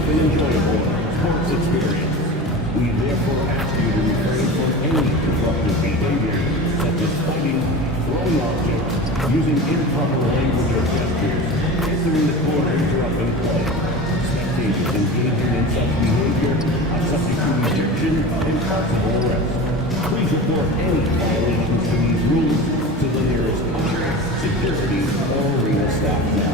safe and enjoyable sports experience. We therefore ask you to refrain from any disruptive behavior, such as fighting, throwing objects, using improper language or gestures, entering the court or interrupting play. Spectators engaging in such behavior are subject to eviction and possible arrest. Please report any violations to these rules to the nearest umpire, security, or arena staff now.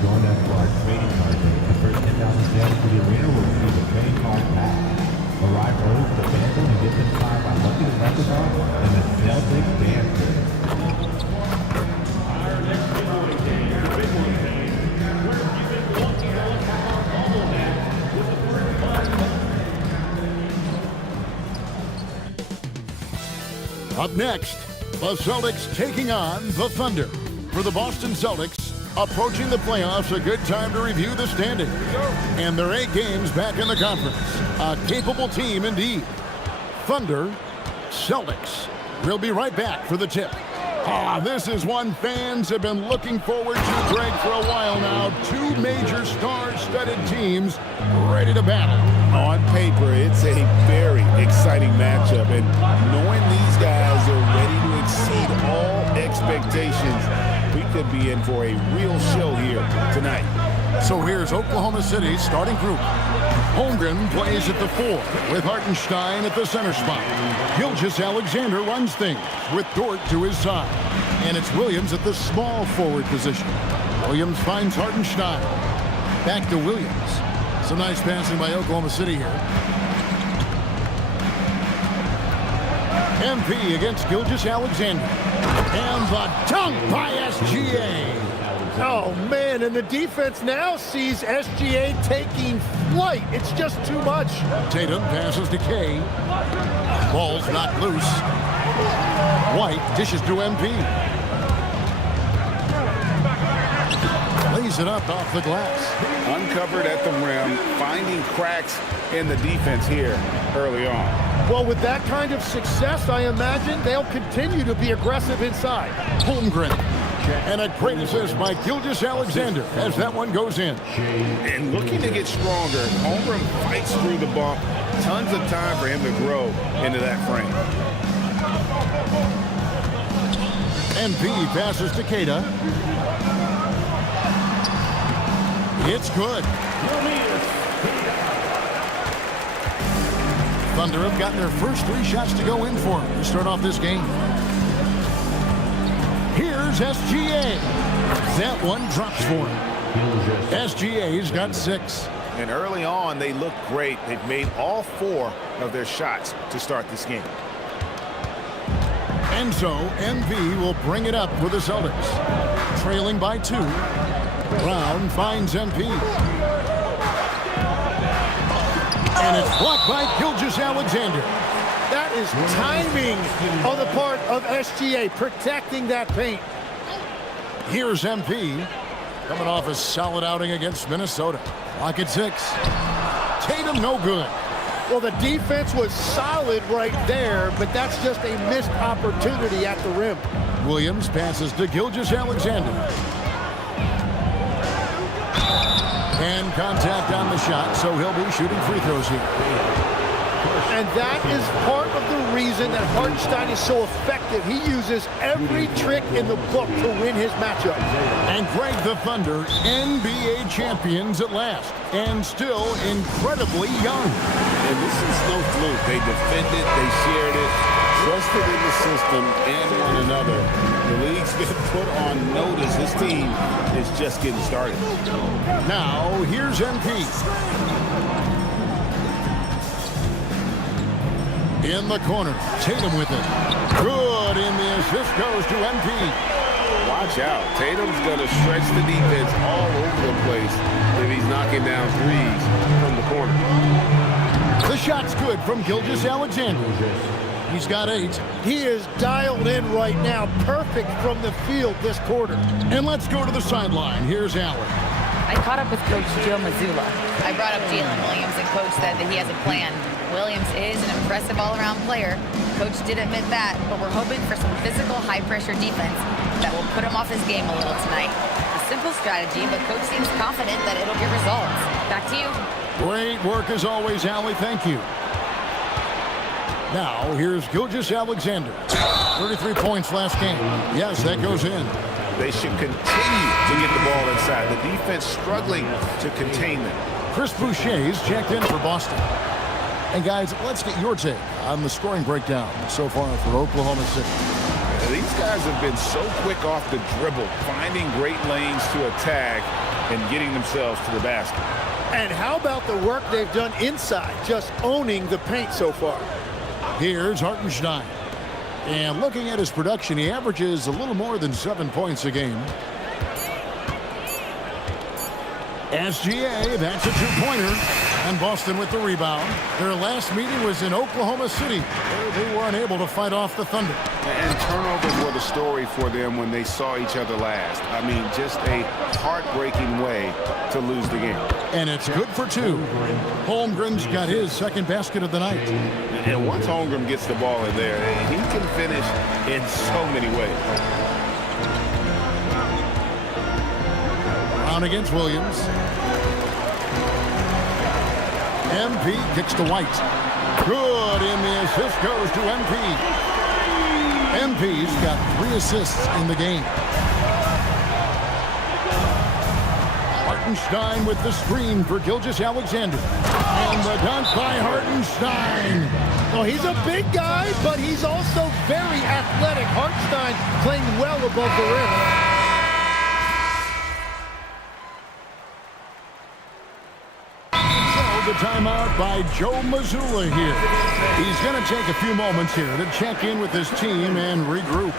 Going up for our trading card game. The first 10,000 sales to the arena will receive a trading card pack. Arrive early to the Phantom and get them signed by Lucky the Leprechaun and the Celtics Dancer. Our next giveaway game, the big one game, where you can walk in the bobblehead with the first prize. Up next, the Celtics taking on the Thunder. For the Boston Celtics, approaching the playoffs, a good time to review the standings. And their 8 games back in the conference. A capable team indeed. Thunder, Celtics. We'll be right back for the tip. This is one fans have been looking forward to, Greg, for a while now. 2 major star-studded teams ready to battle. On paper, it's a very exciting matchup. And knowing these guys are ready to exceed all expectations, we could be in for a real show here tonight. So here's Oklahoma City's starting group. Holmgren plays at the 4 with Hartenstein at the center spot. Gilgeous-Alexander runs things with Dort to his side. And it's Williams at the small forward position. Williams finds Hartenstein. Back to Williams. Some nice passing by Oklahoma City here. MP against Gilgeous-Alexander. And the dunk by SGA. Oh, man, and the defense now sees SGA taking flight. It's just too much. Tatum passes to K. Ball's not loose. White dishes to MP. Lays it up off the glass. Uncovered at the rim, finding cracks in the defense here early on. Well, with that kind of success, I imagine they'll continue to be aggressive inside. Holmgren. And a great assist by Gilgeous-Alexander as that one goes in. And looking to get stronger, Holmgren fights through the bump. Tons of time for him to grow into that frame. MP passes to Keita. It's good. Thunder have gotten their first 3 shots to go in for them to start off this game. Here's SGA. That one drops for him. SGA's got 6. And early on, they look great. They've made all 4 of their shots to start this game. And so, MP will bring it up for the Celtics. Trailing by 2. Brown finds MP. And it's blocked by Gilgeous-Alexander. That is timing on the part of SGA, protecting that paint. Here's MP. Coming off a solid outing against Minnesota. Clock at 6. Tatum no good. Well, the defense was solid right there, but that's just a missed opportunity at the rim. Williams passes to Gilgeous-Alexander. And contact on the shot, so he'll be shooting free throws here. And that is part of the reason that Hartenstein is so effective. He uses every trick in the book to win his matchup. And Greg, the Thunder, NBA champions at last, and still incredibly young. And this is no fluke. They defended, they shared it, trusted in the system and one another. The league's been put on notice. This team is just getting started. Now, here's MP. In the corner, Tatum with it. Good, and the assist goes to MP. Watch out. Tatum's going to stretch the defense all over the place if he's knocking down threes from the corner. The shot's good from Gilgeous-Alexander. He's got 8. He is dialed in right now. Perfect from the field this quarter. And let's go to the sideline. Here's Allen. I caught up with Coach Joe Mazzulla. I brought up Jalen Williams, and Coach said that he has a plan. Williams is an impressive all-around player. Coach did admit that, but we're hoping for some physical, high-pressure defense that will put him off his game a little tonight. A simple strategy, but Coach seems confident that it'll give results. Back to you. Great work as always, Allie. Thank you. Now, here's Gilgeous-Alexander. 33 points last game. Yes, that goes in. They should continue to get the ball inside. The defense struggling to contain them. Chris Boucher's checked in for Boston. And guys, let's get your take on the scoring breakdown so far for Oklahoma City. These guys have been so quick off the dribble, finding great lanes to attack and getting themselves to the basket. And how about the work they've done inside, just owning the paint so far? Here's Hartenstein. And looking at his production, he averages a little more than 7 points a game. SGA, that's a two-pointer. And Boston with the rebound. Their last meeting was in Oklahoma City, where they were unable to fight off the Thunder. And turnovers were the story for them when they saw each other last. I mean, just a heartbreaking way to lose the game. And it's good for two. Holmgren's got his second basket of the night. And once Holmgren gets the ball in there, he can finish in so many ways. Brown against Williams. MP kicks to White. Good, and the assist goes to MP. MP's got 3 assists in the game. Hartenstein with the screen for Gilgeous-Alexander. And the dunk by Hartenstein. Well, he's a big guy, but he's also very athletic. Hartenstein playing well above the rim. The timeout by Joe Mazzulla here. He's going to take a few moments here to check in with his team and regroup.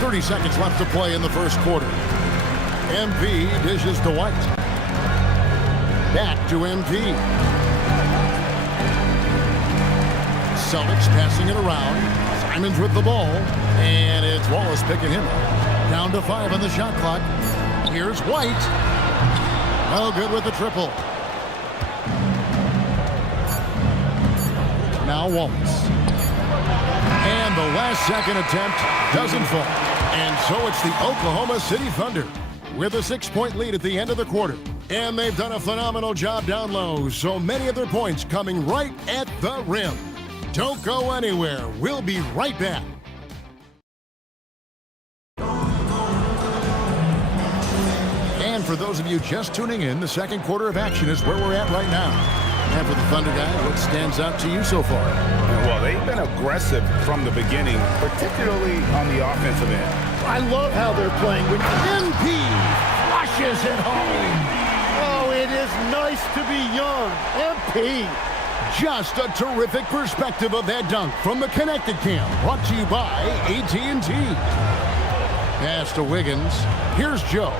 30 seconds left to play in the first quarter. MP dishes to White. Back to MP. Celtics passing it around. Simons with the ball. And it's Wallace picking him up. Down to 5 on the shot clock. Here's White. No good with the triple. Now Wallace. And the last second attempt doesn't fall. And so it's the Oklahoma City Thunder with a 6-point lead at the end of the quarter. And they've done a phenomenal job down low. So many of their points coming right at the rim. Don't go anywhere. We'll be right back. And for those of you just tuning in, the second quarter of action is where we're at right now. And for the Thunder guy, what stands out to you so far? Well, they've been aggressive from the beginning, particularly on the offensive end. I love how they're playing. When MP flushes it home. Oh, it is nice to be young. MP. Just a terrific perspective of that dunk from the Connected Cam. Brought to you by AT&T. Pass to Wiggins. Here's Joe.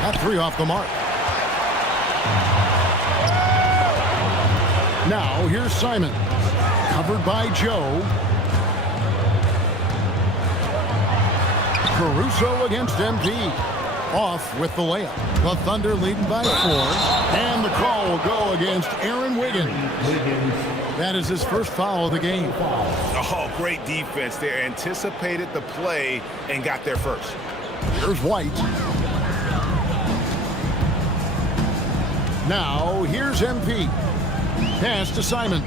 That 3 off the mark. Now here's Simon. Covered by Joe. Caruso against MP. Off with the layup. The Thunder leading by 4. And the call will go against Aaron Wiggins. That is his first foul of the game. Oh, great defense there. Anticipated the play and got there first. Here's White. Now, here's MP. Pass to Simons.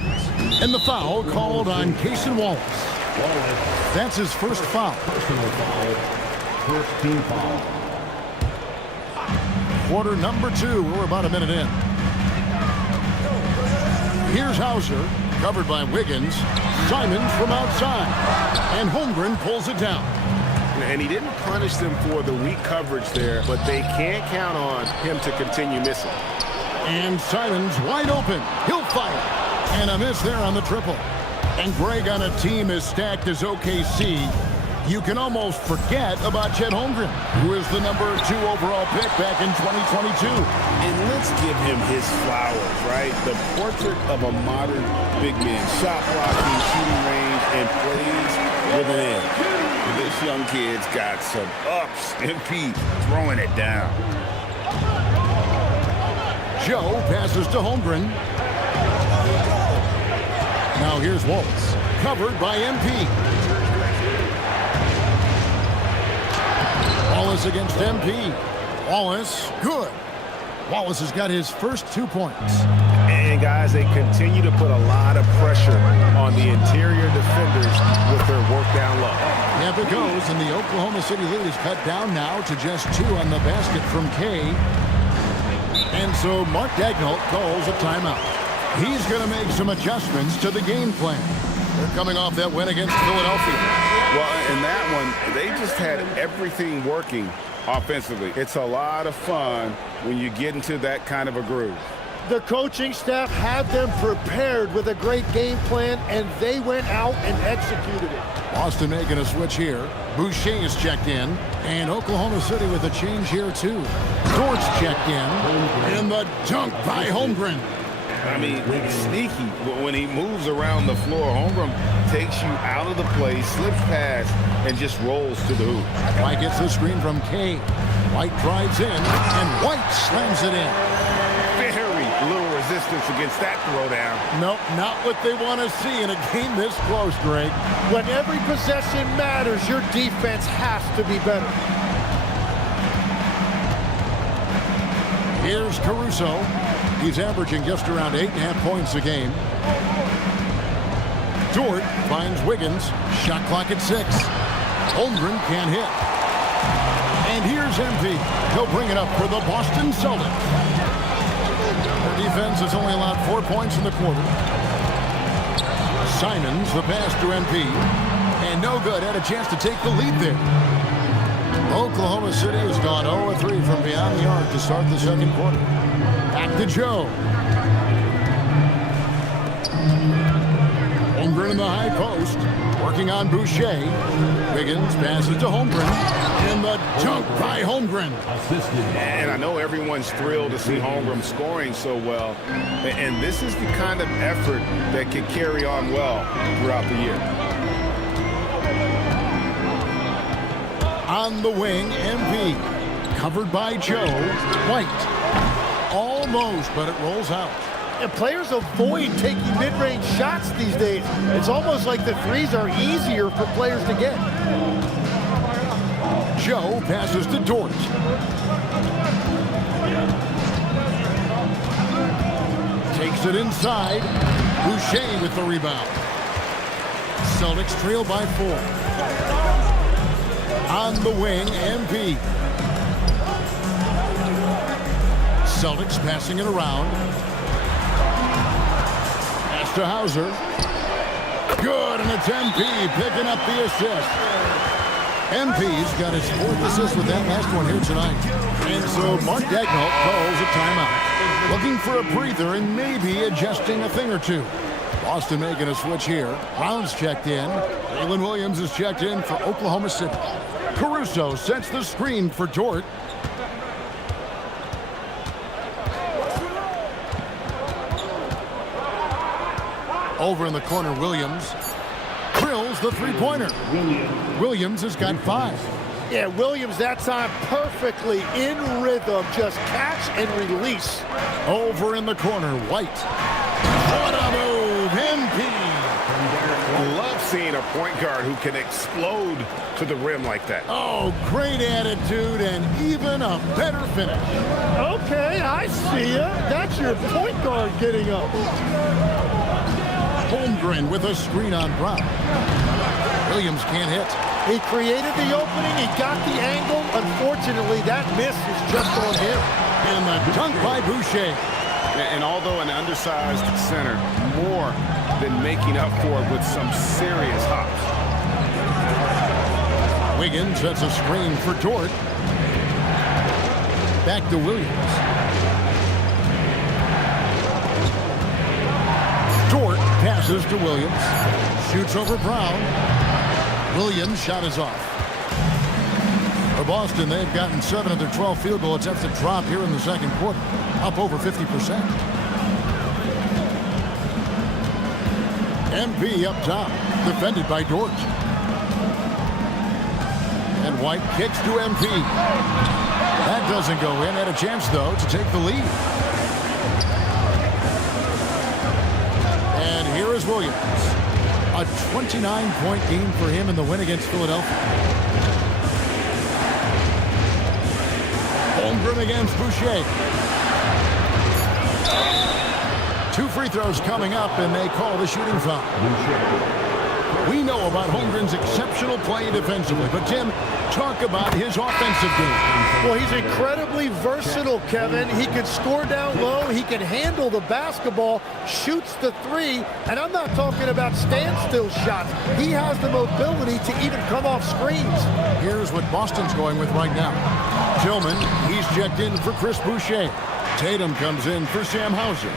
And the foul called on Cason Wallace. That's his first foul. Personal foul. First team foul. Quarter number 2. We're about a minute in. Here's Hauser. Covered by Wiggins. Simons from outside. And Holmgren pulls it down. And he didn't punish them for the weak coverage there, but they can't count on him to continue missing. And Simons wide open. He'll fight. And a miss there on the triple. And Greg, on a team as stacked as OKC, you can almost forget about Chet Holmgren, who is the number 2 overall pick back in 2022. And let's give him his flowers, right? The portrait of a modern big man. Shot blocking, shooting range, and plays with an edge. This young kid's got some ups. MP throwing it down. Joe passes to Holmgren. Now here's Waltz. Covered by MP. Wallace against MP. Wallace, good. Wallace has got his first 2 points. And guys, they continue to put a lot of pressure on the interior defenders with their work down low. Yep, it goes, and the Oklahoma City lead is cut down now to just 2 on the basket from K. And so Mark Daigneault calls a timeout. He's going to make some adjustments to the game plan. They're coming off that win against Philadelphia. Well, in that one, they just had everything working offensively. It's a lot of fun when you get into that kind of a groove. The coaching staff had them prepared with a great game plan, and they went out and executed it. Boston making a switch here. Boucher is checked in, and Oklahoma City with a change here too. Dortz checked in, and the dunk by Holmgren. I mean, sneaky. When he moves around the floor, Holmgren takes you out of the play, slips past, and just rolls to the hoop. White gets the screen from K. White drives in, and White slams it in. Very little resistance against that throwdown. Nope, not what they want to see in a game this close, Greg. When every possession matters, your defense has to be better. Here's Caruso. He's averaging just around 8.5 points a game. Dort finds Wiggins. Shot clock at 6. Holmgren can't hit. And here's MP. He'll bring it up for the Boston Celtics. Their defense has only allowed 4 points in the quarter. Simons, the pass to MP. And no good. Had a chance to take the lead there. Oklahoma City has gone 0-3 from beyond the arc to start the second quarter. Back to Joe. Holmgren in the high post. Working on Boucher. Wiggins passes to Holmgren. And the dunk by Holmgren. And I know everyone's thrilled to see Holmgren scoring so well. And this is the kind of effort that can carry on well throughout the year. On the wing, MP. Covered by Joe. White. Almost, but it rolls out. And players avoid taking mid-range shots these days. It's almost like the threes are easier for players to get. Joe passes to Dort. Takes it inside. Boucher with the rebound. Celtics trail by 4. On the wing, MP. Celtics passing it around. Pass to Hauser. Good, and it's MP picking up the assist. MP's got his 4th assist with that last one here tonight. And so Mark Daigneault calls a timeout. Looking for a breather and maybe adjusting a thing or two. Boston making a switch here. Brown's checked in. Jalen Williams is checked in for Oklahoma City. Caruso sets the screen for Dort. Over in the corner, Williams drills the three-pointer. Williams has got 5. Yeah, Williams that time perfectly in rhythm. Just catch and release. Over in the corner, White. What a move, MP. Love seeing a point guard who can explode to the rim like that. Oh, great attitude and even a better finish. Okay, I see ya. That's your point guard getting up. Holmgren with a screen on Brown. Williams can't hit. He created the opening. He got the angle. Unfortunately, that miss is just on him. And the dunk by Boucher. And although an undersized center, more than making up for it with some serious hops. Wiggins sets a screen for Dort. Back to Williams. Dort passes to Williams. Shoots over Brown. Williams' shot is off. For Boston, they've gotten 7 of their 12 field goal attempts to drop here in the second quarter. Up over 50%. MP up top. Defended by Dort. And White kicks to MP. That doesn't go in. Had a chance, though, to take the lead. And here is Williams. A 29-point game for him in the win against Philadelphia. Holmgren against Boucher. 2 free throws coming up, and they call the shooting foul. We know about Holmgren's exceptional play defensively, but Tim, talk about his offensive game. Well, he's incredibly versatile, Kevin. He can score down low. He can handle the basketball, shoots the three, and I'm not talking about standstill shots. He has the mobility to even come off screens. Here's what Boston's going with right now. Tillman, he's checked in for Chris Boucher. Tatum comes in for Sam Hauser.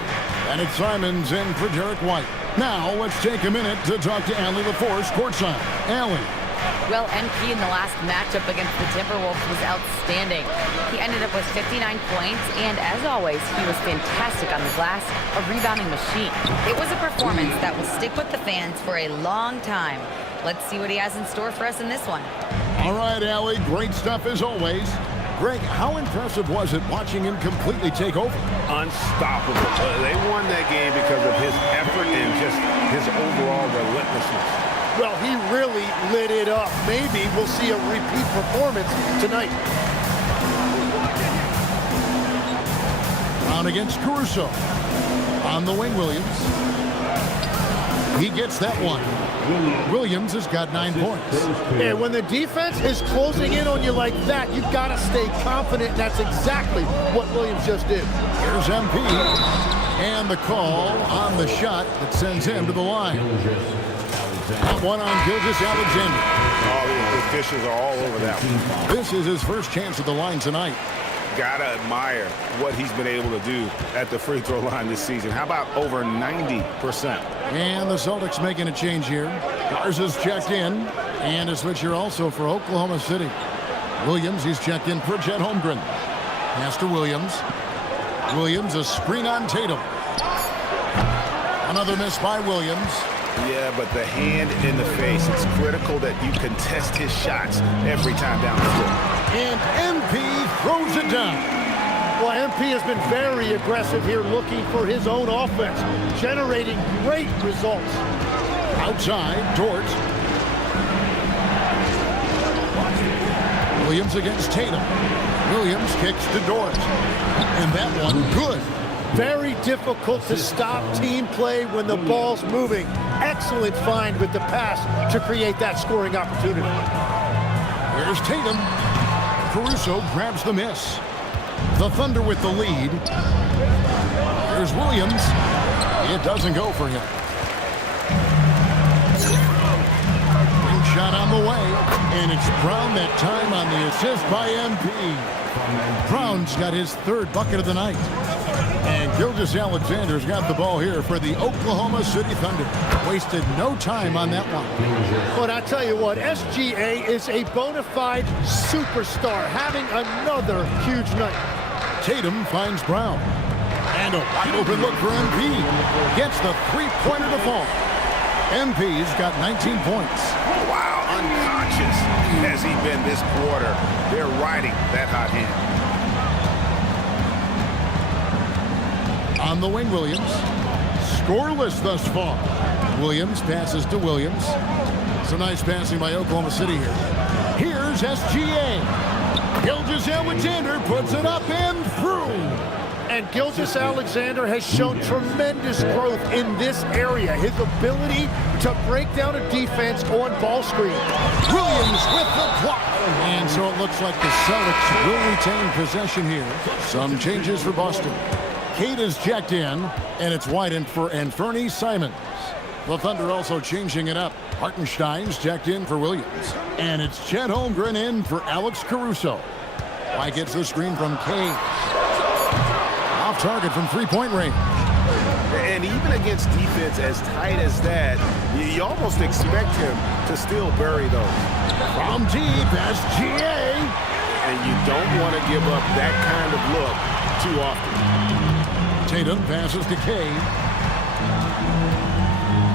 And it's Simons in for Derek White. Now, let's take a minute to talk to Allie LaForce courtside. Allie. Well, MP in the last matchup against the Timberwolves was outstanding. He ended up with 59 points, and as always, he was fantastic on the glass, a rebounding machine. It was a performance that will stick with the fans for a long time. Let's see what he has in store for us in this one. All right, Allie, great stuff as always. Greg, how impressive was it watching him completely take over? Unstoppable. They won that game because of his effort and just his overall relentlessness. Well, he really lit it up. Maybe we'll see a repeat performance tonight. Brown against Caruso. On the wing, Williams. He gets that one. Williams has got 9 points. And when the defense is closing in on you like that, you've got to stay confident, and that's exactly what Williams just did. Here's MP. And the call on the shot that sends him to the line. That one on Gilgeous-Alexander. Oh, the officials are all over that one. This is his first chance at the line tonight. Gotta admire what he's been able to do at the free throw line this season. How about over 90%? And the Celtics making a change here. Garza's checked in. And a switcher also for Oklahoma City. Williams, he's checked in for Chet Holmgren. Pass to Williams. Williams, a screen on Tatum. Another miss by Williams. Yeah, but the hand in the face, it's critical that you contest his shots every time down the floor. And MP throws it down. Well, MP has been very aggressive here, looking for his own offense, generating great results. Outside, Dort. Williams against Tatum. Williams kicks to Dort. And that one, good. Very difficult to stop team play when the ball's moving. Excellent find with the pass to create that scoring opportunity. Here's Tatum. Caruso grabs the miss. The Thunder with the lead. Here's Williams. It doesn't go for him. Big shot on the way. And it's Brown that time on the assist by MP. Brown's got his 3rd bucket of the night. And Gilgeous-Alexander's got the ball here for the Oklahoma City Thunder. Wasted no time on that one. But I tell you what, SGA is a bona fide superstar, having another huge night. Tatum finds Brown. And a wide open look for MP. Gets the 3-pointer to fall. MP's got 19 points. Wow, unconscious has he been this quarter. They're riding that hot hand. On the wing, Williams. Scoreless thus far. Williams passes to Williams. Some nice passing by Oklahoma City here. Here's SGA. Gilgeous-Alexander puts it up and through. And Gilgeous-Alexander has shown tremendous growth in this area. His ability to break down a defense on ball screen. Williams with the block. And so it looks like the Celtics will retain possession here. Some changes for Boston. Kate is checked in, and it's White for Anfernee Simons. The Thunder also changing it up. Hartenstein's checked in for Williams. And it's Chet Holmgren in for Alex Caruso. White gets the screen from Kane. Off target from 3-point range. And even against defense as tight as that, you almost expect him to still bury those. From deep, SGA. And you don't want to give up that kind of look too often. Tatum passes to Kane.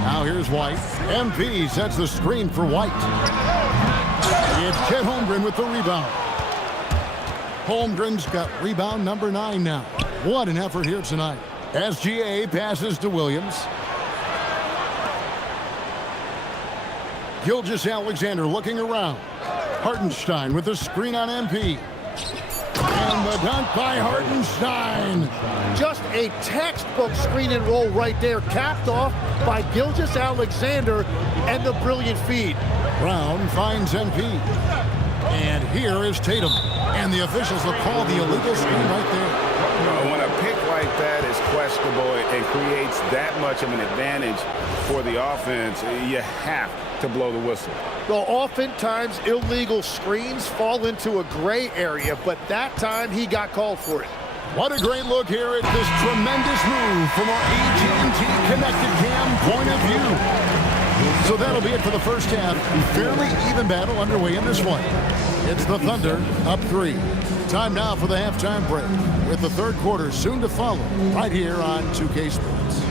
Now here's White. MP sets the screen for White. It's Chet Holmgren with the rebound. Holmgren's got rebound number 9 now. What an effort here tonight. SGA passes to Williams. Gilgeous-Alexander looking around. Hartenstein with the screen on MP. And the dunk by Hartenstein. Just a textbook screen and roll right there, capped off by Gilgeous-Alexander and the brilliant feed. Brown finds MP. And here is Tatum. And the officials will call the illegal screen right there. When a pick like that is questionable and creates that much of an advantage for the offense, you have to blow the whistle. Well, oftentimes illegal screens fall into a gray area, but that time he got called for it. What a great look here at this tremendous move from our AT&T Connected Cam point of view. So that'll be it for the first half. Fairly even battle underway in this one. It's the Thunder up 3. Time now for the halftime break, with the third quarter soon to follow right here on 2K Sports.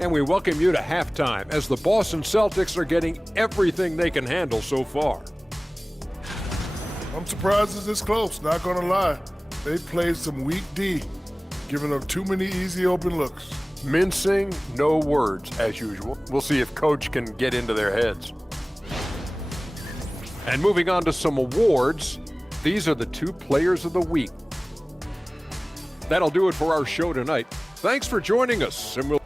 And we welcome you to halftime as the Boston Celtics are getting everything they can handle so far. I'm surprised it's this close, not gonna lie. They played some weak D, giving up too many easy open looks. Mincing, no words, as usual. We'll see if Coach can get into their heads. And moving on to some awards, these are the 2 players of the week. That'll do it for our show tonight. Thanks for joining us, and we'll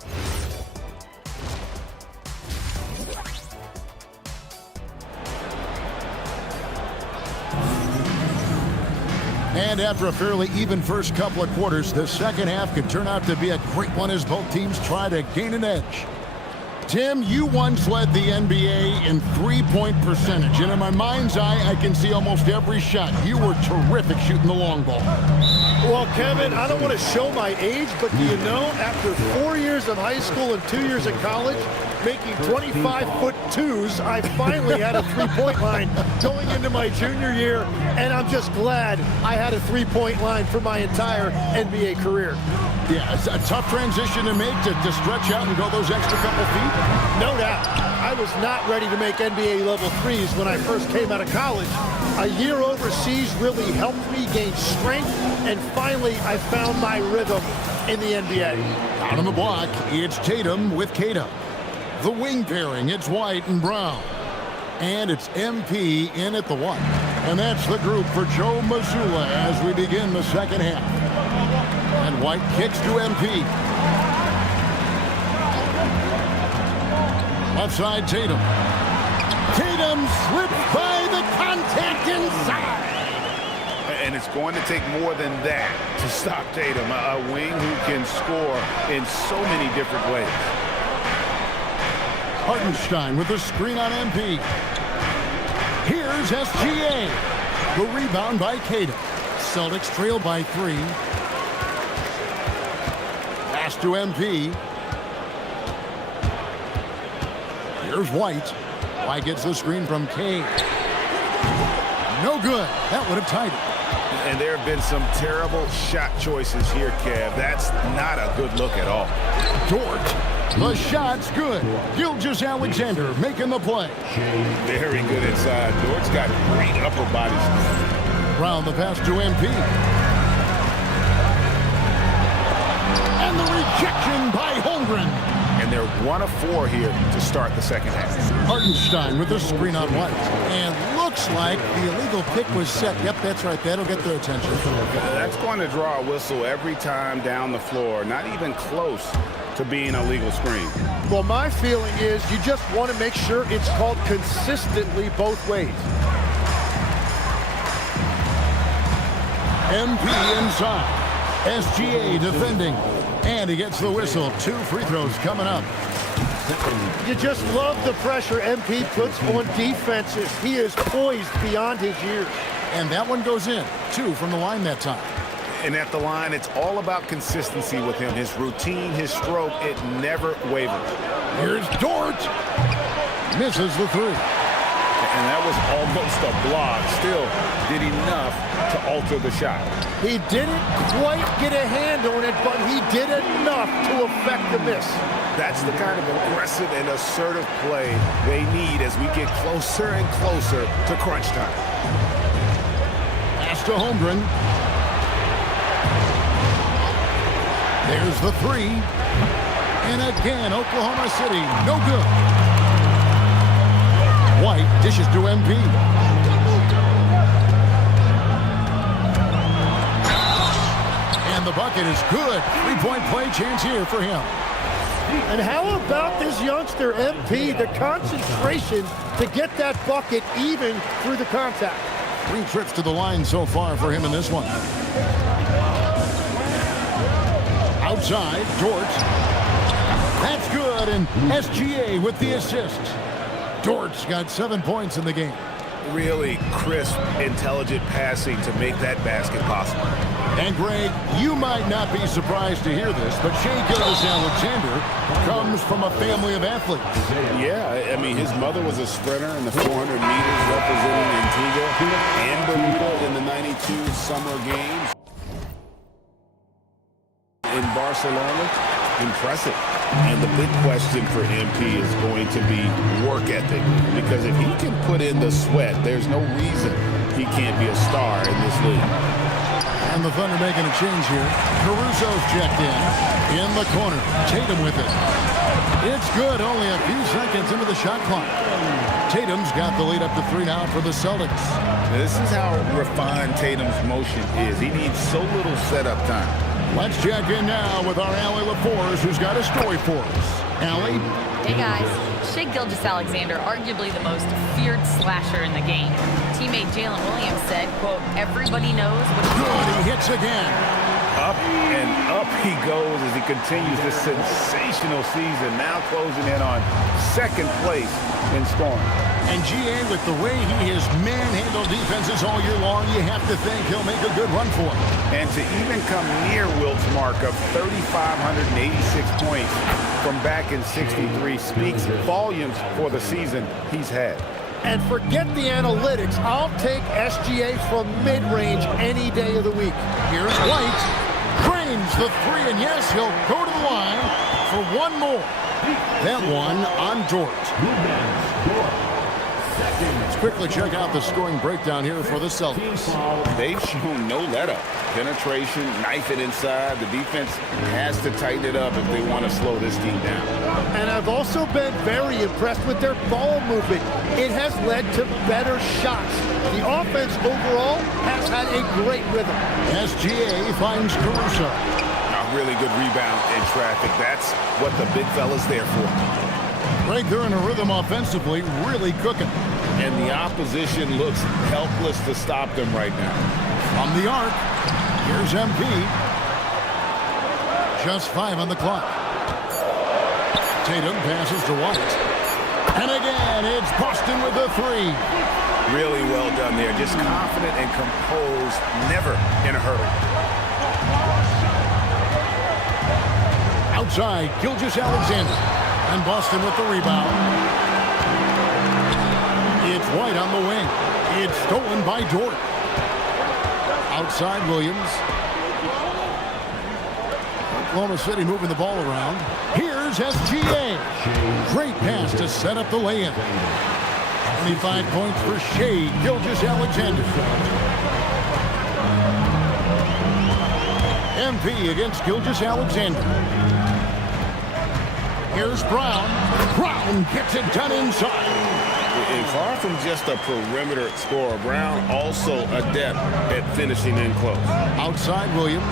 And after a fairly even first couple of quarters, the second half could turn out to be a great one as both teams try to gain an edge. Tim, you once led the NBA in three-point percentage, and in my mind's eye, I can see almost every shot. You were terrific shooting the long ball. Well, Kevin, I don't want to show my age, but do you know, after 4 years of high school and 2 years of college, making 25-foot-2s, I finally had a three-point line going into my junior year, and I'm just glad I had a three-point line for my entire NBA career. Yeah, it's a tough transition to make to stretch out and go those extra couple feet. No doubt. I was not ready to make NBA level threes when I first came out of college. A year overseas really helped me gain strength, and finally I found my rhythm in the NBA. Out on the block, it's Tatum with Kata. The wing pairing, it's White and Brown. And it's MP in at the 1. And that's the group for Joe Mazzulla as we begin the second half. And White kicks to MP. Left side, Tatum. Tatum slips by the contact inside. And it's going to take more than that to stop Tatum, a wing who can score in so many different ways. Hartenstein with the screen on MP. Here's SGA. The rebound by Kata. Celtics trail by 3. Pass to MP. Here's White. White gets the screen from K. No good. That would have tied it. And there have been some terrible shot choices here, Kev. That's not a good look at all. Dort. The shot's good. Gilgeous-Alexander making the play. Very good inside. Dort's got great upper body. Round the pass to MP. And the rejection by Holmgren. And they're 1 of 4 here to start the second half. Hartenstein with the screen on White. And looks like the illegal pick was set. Yep, that's right. That'll get their attention. That's going to draw a whistle every time down the floor. Not even close to being a legal screen. Well, my feeling is you just want to make sure it's called consistently both ways. MP inside. SGA defending. And he gets the whistle. 2 free throws coming up. You just love the pressure MP puts on defenses. He is poised beyond his years. And that one goes in. 2 from the line that time. And at the line, it's all about consistency with him. His routine, his stroke, it never wavers. Here's Dort. Misses the 3. And that was almost a block. Still did enough to alter the shot. He didn't quite get a hand on it, but he did enough to affect the miss. That's the kind of aggressive and assertive play they need as we get closer and closer to crunch time. Pass to Holmgren. There's the three. And again, Oklahoma City, no good. White dishes to MP. And the bucket is good. Three-point play chance here for him. And how about this youngster, MP, the concentration to get that bucket even through the contact. 3 trips to the line so far for him in this one. Outside, Dort. That's good, and SGA with the assist. Dort's got 7 points in the game. Really crisp, intelligent passing to make that basket possible. And Greg, you might not be surprised to hear this, but Shai Gilgeous-Alexander comes from a family of athletes. Yeah, I mean, his mother was a sprinter in the 400 meters representing Antigua and Barbuda in the 92 Summer Games in Barcelona. Impressive. And the big question for MP is going to be work ethic, because if he can put in the sweat, there's no reason he can't be a star in this league. And the Thunder making a change here. Caruso's checked in the corner. Tatum with it. It's good, only a few seconds into the shot clock. Tatum's got the lead up to 3 now for the Celtics. This is how refined Tatum's motion is. He needs so little setup time. Let's check in now with our Allie LaForce, who's got a story for us. Allie? Hey guys, Shai Gilgeous-Alexander, arguably the most feared slasher in the game. Teammate Jalen Williams said, quote, everybody knows what he's Good, he hits again. Up and up he goes as he continues this sensational season, now closing in on second place in scoring. And GA, with the way he has manhandled defenses all year long, you have to think he'll make a good run for it. And to even come near Wilt's mark of 3,586 points from back in '63 speaks volumes for the season he's had. And forget the analytics. I'll take SGA from mid-range any day of the week. Here's White. Drains the three, and yes, he'll go to the line for one more. That one on Dort. Let's quickly check out the scoring breakdown here for the Celtics. They've shown no let-up. Penetration, knife it inside. The defense has to tighten it up if they want to slow this team down. And I've also been very impressed with their ball movement. It has led to better shots. The offense overall has had a great rhythm. SGA finds Caruso. A really good rebound in traffic. That's what the big fella's there for. Greg, they're in a rhythm offensively, really cooking. And the opposition looks helpless to stop them right now. From the arc, here's MP. Just 5 on the clock. Tatum passes to White. And again, it's Boston with the three. Really well done there. Just confident and composed, never in a hurry. Outside, Gilgeous-Alexander. And Boston with the rebound. It's White on the wing. It's stolen by Dort. Outside, Williams. Oklahoma City moving the ball around. Here's SGA. Great pass to set up the lay-in. 25 points for Shai Gilgeous-Alexander. MP against Gilgeous-Alexander. Here's Brown. Brown gets it done inside. And far from just a perimeter scorer, Brown also adept at finishing in close. Outside, Williams.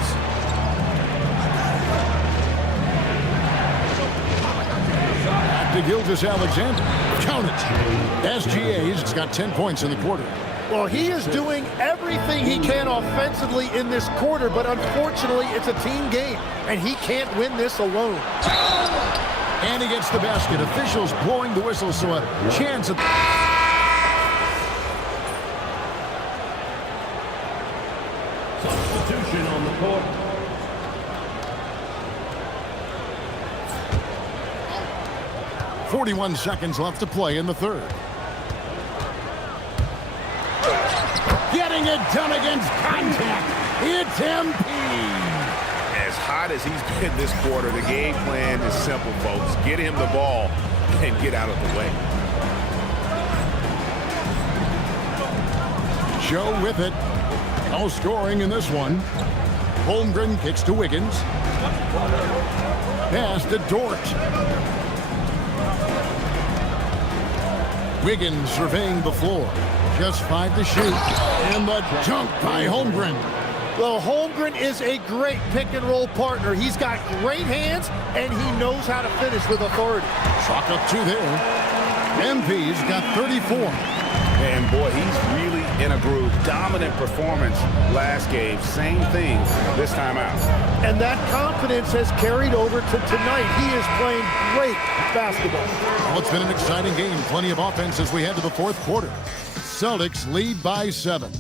Back to Gilgeous-Alexander. Count it. SGA's got 10 points in the quarter. Well, he is doing everything he can offensively in this quarter, but unfortunately, it's a team game, and he can't win this alone. And he gets the basket. Officials blowing the whistle, so a chance at... Substitution on the court. .41 seconds left to play in the third. getting it done against contact. It's MP. As hot as he's been this quarter, the game plan is simple, folks. Get him the ball and get out of the way. Joe with it. No scoring in this one. Holmgren kicks to Wiggins. Pass to Dort. Wiggins surveying the floor. Just 5 to shoot. And the dunk by Holmgren. Well, Holmgren is a great pick-and-roll partner. He's got great hands, and he knows how to finish with authority. Chalk up 2 there. MP's got 34. And boy, he's really in a groove. Dominant performance last game. Same thing this time out. And that confidence has carried over to tonight. He is playing great basketball. Well, it's been an exciting game. Plenty of offense as we head to the fourth quarter. Celtics lead by 7.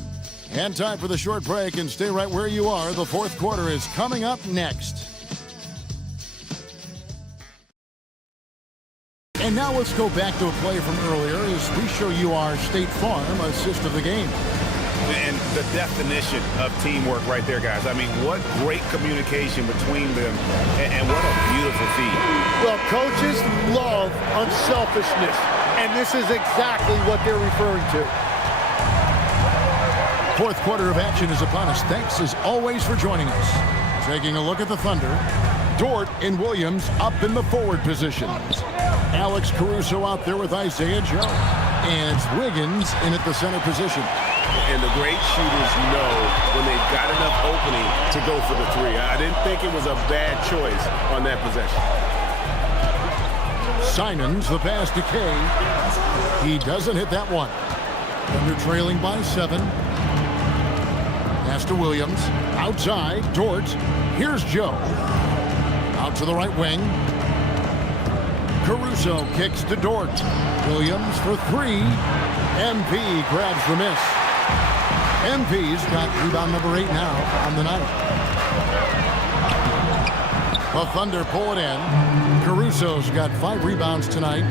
And time for the short break, and stay right where you are. The fourth quarter is coming up next. And now let's go back to a play from earlier as we show you our State Farm assist of the game. And the definition of teamwork right there, guys. I mean, what great communication between them, and what a beautiful feat. Well, coaches love unselfishness, and this is exactly what they're referring to. Fourth quarter of action is upon us. Thanks, as always, for joining us. Taking a look at the Thunder. Dort and Williams up in the forward positions. Alex Caruso out there with Isaiah Joe. And it's Wiggins in at the center position. And the great shooters know when they've got enough opening to go for the three. I didn't think it was a bad choice on that possession. Simons, the pass to Kay. He doesn't hit that one. Thunder trailing by 7. Pass to Williams. Outside, Dort. Here's Joe. Out to the right wing. Caruso kicks to Dort. Williams for 3. MP grabs the miss. MP's got rebound number 8 now on the night. The Thunder pull it in. Caruso's got 5 rebounds tonight.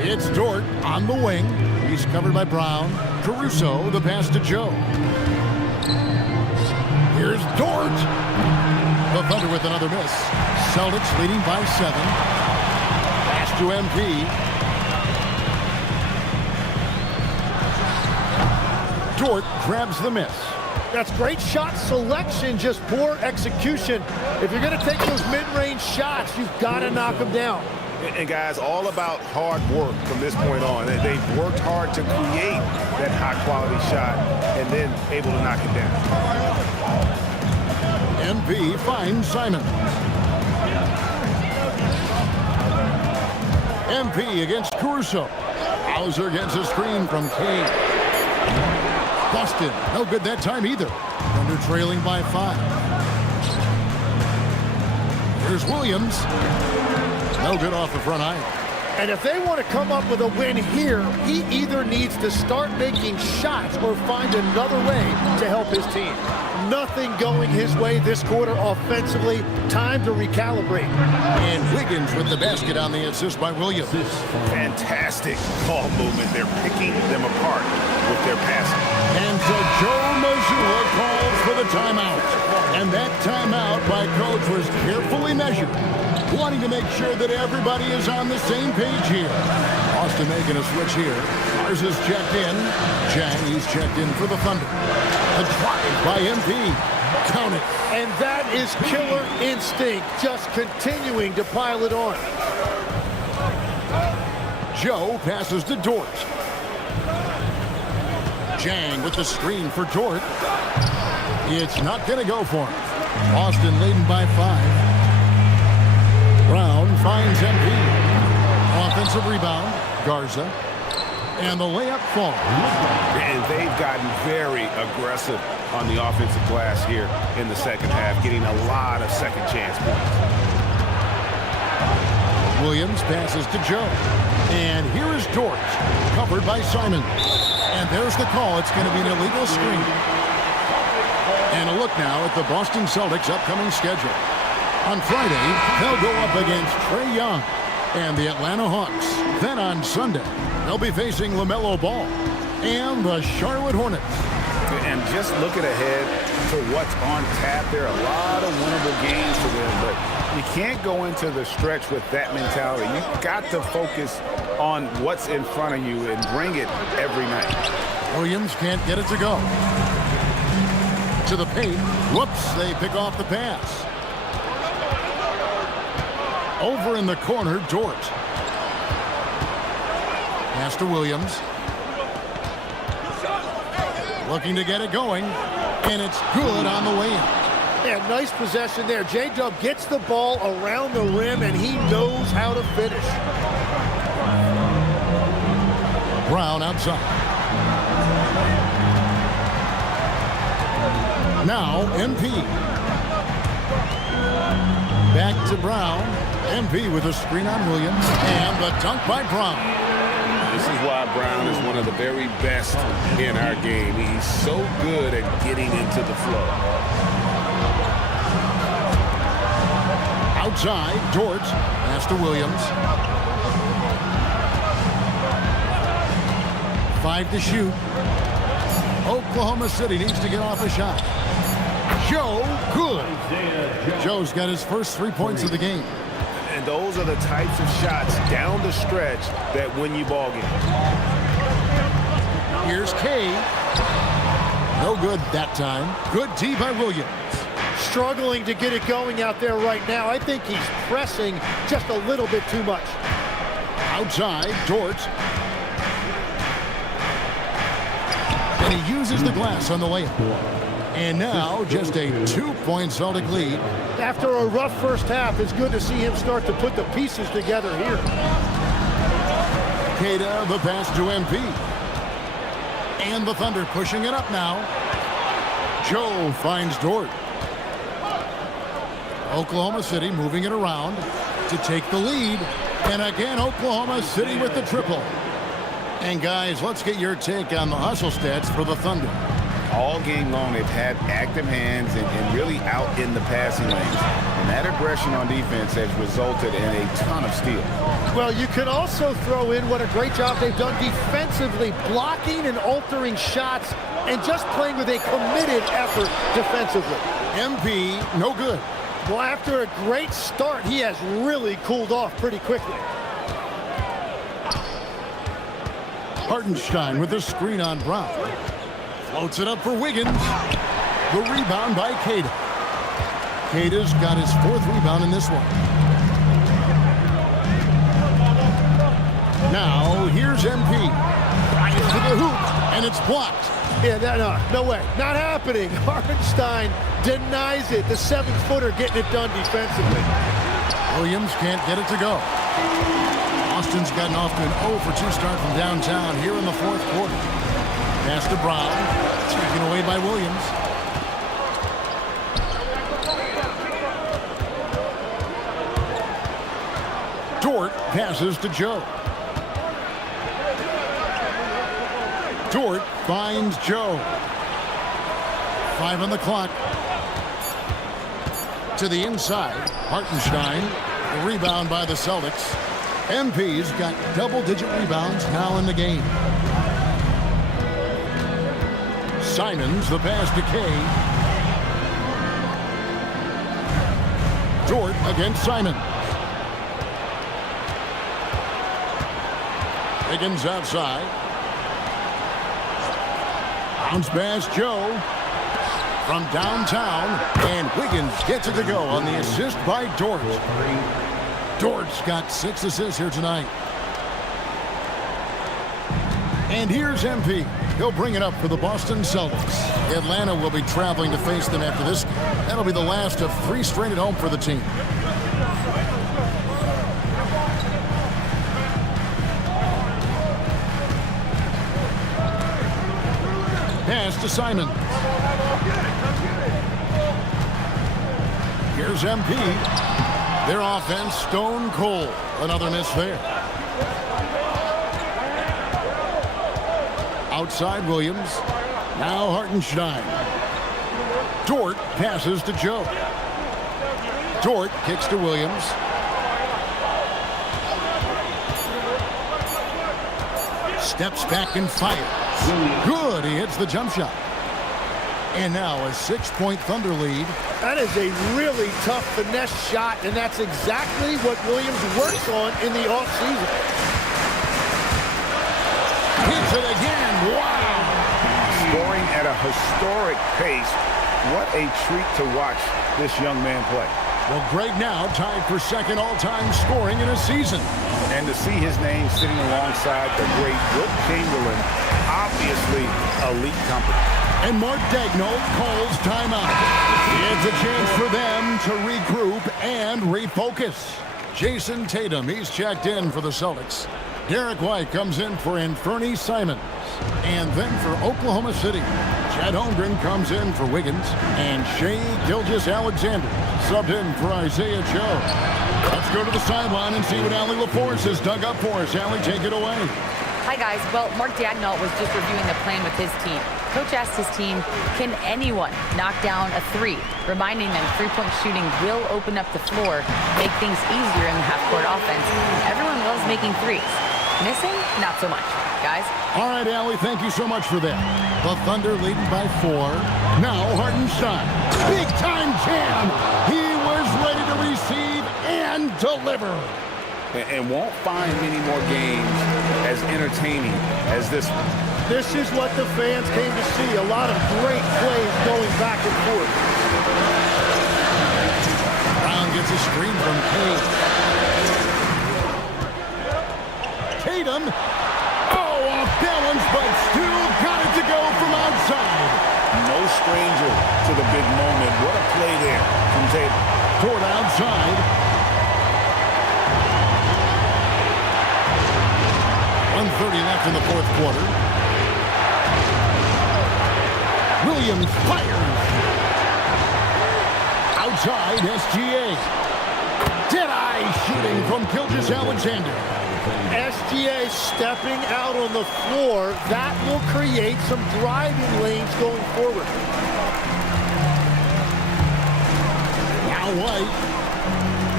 It's Dort on the wing. He's covered by Brown. Caruso, the pass to Joe. Here's Dort. The Thunder with another miss. Celtics leading by 7. Pass to MP. Dort grabs the miss. That's great shot selection, just poor execution. If you're going to take those mid-range shots, you've got to knock them down. And guys, all about hard work from this point on. They've worked hard to create that high-quality shot and then able to knock it down. MP finds Simon. MP against Caruso. Hauser gets a screen from Kane. Busted. No good that time either. Thunder trailing by 5. Here's Williams. No good off the front iron. And if they want to come up with a win here, he either needs to start making shots or find another way to help his team. Nothing going his way this quarter offensively. Time to recalibrate. And Wiggins with the basket on the assist by Williams. Fantastic ball movement. They're picking them apart with their passing. And so Joe Mazzulla calls for the timeout. And that timeout by coach was carefully measured, wanting to make sure that everybody is on the same page here. Austin making a switch here. Mars is checked in. Jang, he's checked in for the Thunder. A drive by MP. Count it. And that is killer instinct, just continuing to pile it on. Joe passes to Dort. Jang with the screen for Dort. It's not going to go for him. Austin leading by 5. Brown finds MP. Offensive rebound, Garza. And the layup falls. And they've gotten very aggressive on the offensive glass here in the second half, getting a lot of second chance points. Williams passes to Joe. And here is Dort, covered by Simon. And there's the call. It's going to be an illegal screen. And a look now at the Boston Celtics' upcoming schedule. On Friday, they'll go up against Trae Young and the Atlanta Hawks. Then on Sunday, They'll be facing LaMelo Ball and the Charlotte Hornets. And just looking ahead to what's on tap, there are a lot of winnable games for them, but you can't go into the stretch with that mentality. You've got to focus on what's in front of you and bring it every night. Williams can't get it to go. To the paint. Whoops, they pick off the pass. Over in the corner, Dort. Pass to Williams. Looking to get it going, and it's good on the way in. Yeah, nice possession there. J-Dub gets the ball around the rim, and he knows how to finish. Brown outside. Now, MP. Back to Brown. MP with a screen on Williams, and the dunk by Brown. This is why Brown is one of the very best in our game. He's so good at getting into the flow. Outside, Dort. Pass to Williams. 5 to shoot. Oklahoma City needs to get off a shot. Joe, good. Joe's got his first 3 points of the game. And those are the types of shots down the stretch that win you ball games. Here's K. No good that time. Good D by Williams. Struggling to get it going out there right now. I think he's pressing just a little bit too much. Outside, Dort. And he uses the glass on the layup. And now just a 2-point Celtic lead. After a rough first half, it's good to see him start to put the pieces together here. Queta, the pass to MP. And the Thunder pushing it up now. Joe finds Dort. Oklahoma City moving it around to take the lead. And again, Oklahoma City with the triple. And guys, let's get your take on the hustle stats for the Thunder. All game long, they've had active hands and really out in the passing lanes. And that aggression on defense has resulted in a ton of steals. Well, you can also throw in what a great job they've done defensively, blocking and altering shots and just playing with a committed effort defensively. MP, no good. Well, after a great start, he has really cooled off pretty quickly. Hartenstein with the screen on Brown. Floats it up for Wiggins. The rebound by Queta. Queta's got his 4th rebound in this one. Now, here's MP. Right to the hoop, and it's blocked. Yeah, no way. Not happening. Hartenstein denies it. The 7-footer getting it done defensively. Williams can't get it to go. Austin's gotten off to an 0-for-2 start from downtown here in the 4th quarter. Pass to Brown. Taken away by Williams. Dort passes to Joe. Dort finds Joe. 5 on the clock. To the inside. Hartenstein. The rebound by the Celtics. MP's got double-digit rebounds now in the game. Simons, the pass to Kay. Dort against Simon. Wiggins outside. Bounce pass Joe from downtown, and Wiggins gets it to go on the assist by Dort. Dort's got 6 assists here tonight. And here's MP. He'll bring it up for the Boston Celtics. Atlanta will be traveling to face them after this. That'll be the last of 3 straight at home for the team. Pass to Simon. Here's MP. Their offense stone cold. Another miss there. Outside Williams. Now Hartenstein. Dort passes to Joe. Dort kicks to Williams. Steps back and fires. Good, he hits the jump shot. And now a 6-point Thunder lead. That is a really tough finesse shot, and that's exactly what Williams works on in the offseason. Hits it again. Wow. Scoring at a historic pace. What a treat to watch this young man play. Well, Greg now tied for second all-time scoring in a season. And to see his name sitting alongside the great Wilt Chamberlain, obviously elite company. And Mark Daigneault calls timeout. It's a chance for them to regroup and refocus. Jason Tatum, he's checked in for the Celtics. Derek White comes in for Anthony Simons. And then for Oklahoma City, Chet Holmgren comes in for Wiggins. And Shai Gilgeous-Alexander subbed in for Isaiah Joe. Let's go to the sideline and see what Allie LaForce has dug up for us. Allie, take it away. Hi, guys. Well, Mark Daigneault was just reviewing the plan with his team. Coach asked his team, can anyone knock down a three? Reminding them three-point shooting will open up the floor, make things easier in the half-court offense. Everyone loves making threes. Missing? Not so much. Guys? All right, Allie, thank you so much for that. The Thunder leading by 4. Now Hartenstein. Big-time jam. He was ready to receive and deliver. And won't find many more games as entertaining as this one. This is what the fans came to see. A lot of great plays going back and forth. Brown gets a screen from Cade. Tatum. Oh, off balance, but still got it to go from outside. No stranger to the big moment. What a play there from Tatum. Toward outside. 1:30 left in the fourth quarter. Williams fires. Outside, SGA. Dead-eye shooting from Gilgeous-Alexander. SGA stepping out on the floor. That will create some driving lanes going forward. Now White.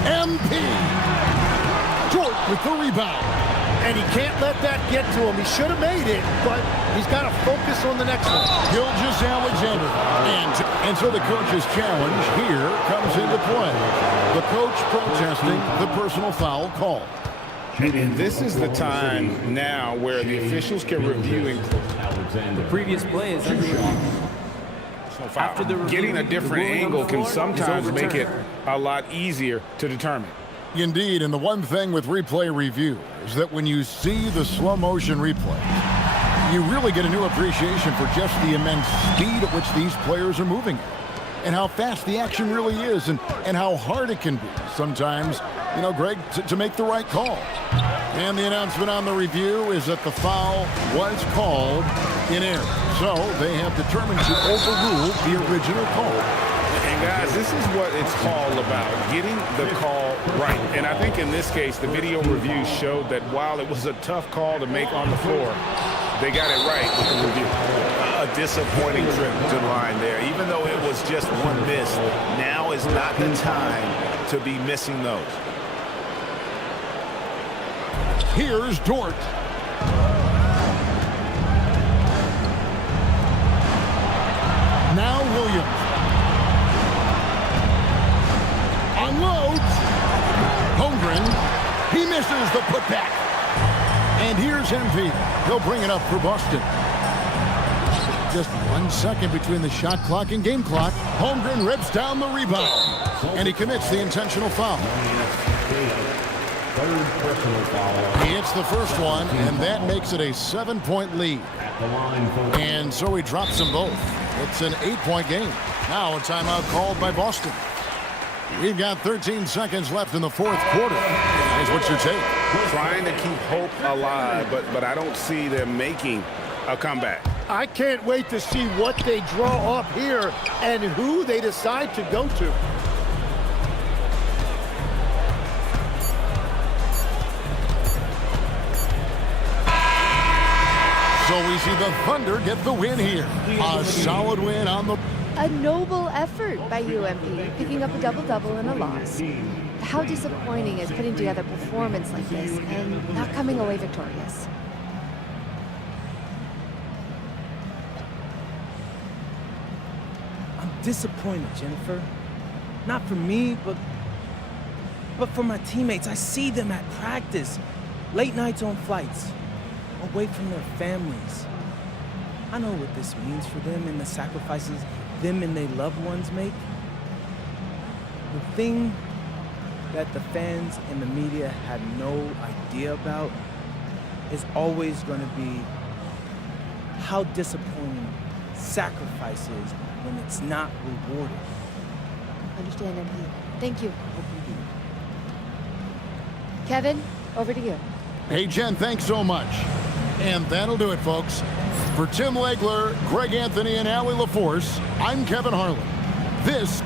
MP. Dort with the rebound. And he can't let that get to him. He should have made it, but he's got to focus on the next one. Gilgeous-Alexander. And so the coach's challenge here comes into play. The coach protesting the personal foul call. And this is the time now where the officials can review the previous play is undershot. After the review, getting a different angle can sometimes make it a lot easier to determine. Indeed, and the one thing with replay review is that when you see the slow motion replay, you really get a new appreciation for just the immense speed at which these players are moving at, and how fast the action really is, and how hard it can be sometimes, you know, Greg, to make the right call. And the announcement on the review is that the foul was called in error. So they have determined to overrule the original call. And guys, this is what it's all about, getting the call right. And I think in this case, the video review showed that while it was a tough call to make on the floor, they got it right with the review. A disappointing trip to the line there. Even though it was just one miss, now is not the time to be missing those. Here's Dort. Now Williams. Unloads. Holmgren. He misses the putback. And here's MP. He'll bring it up for Boston. Just 1 second between the shot clock and game clock. Holmgren rips down the rebound. And he commits the intentional foul. He hits the first one, and that makes it a 7-point lead. And so he drops them both. It's an 8-point game. Now a timeout called by Boston. We've got 13 seconds left in the fourth quarter. Here's what's your take? Trying to keep hope alive, but I don't see them making a comeback. I can't wait to see what they draw up here and who they decide to go to. So we see the Thunder get the win here. A solid win on the... A noble effort by UMP, picking up a double-double in a loss. How disappointing is putting together a performance like this and not coming away victorious. disappointed, Jennifer. Not for me, but for my teammates. I see them at practice, late nights on flights, away from their families. I know what this means for them and the sacrifices them and their loved ones make. The thing that the fans and the media have no idea about is always going to be how disappointing sacrifice is when it's not rewarded. Understand, MP. Thank you. Kevin, over to you. Hey, Jen, thanks so much. And that'll do it, folks. For Tim Legler, Greg Anthony, and Allie LaForce, I'm Kevin Harlan. This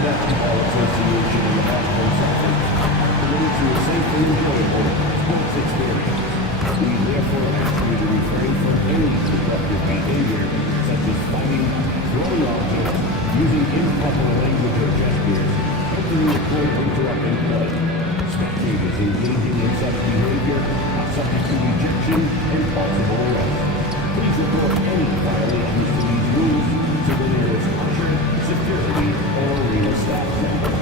Basketball Association and the Boston Celtics committed to a safe and enjoyable sports experience. We therefore ask you to refrain from any disruptive behavior such as fighting, throwing objects, using improper language or gestures, entering the court interrupting play. Spectators engaging in such behavior are subject to rejection and possible arrest. Please report any violations to these rules to the nearest usher, security, or arena staff member.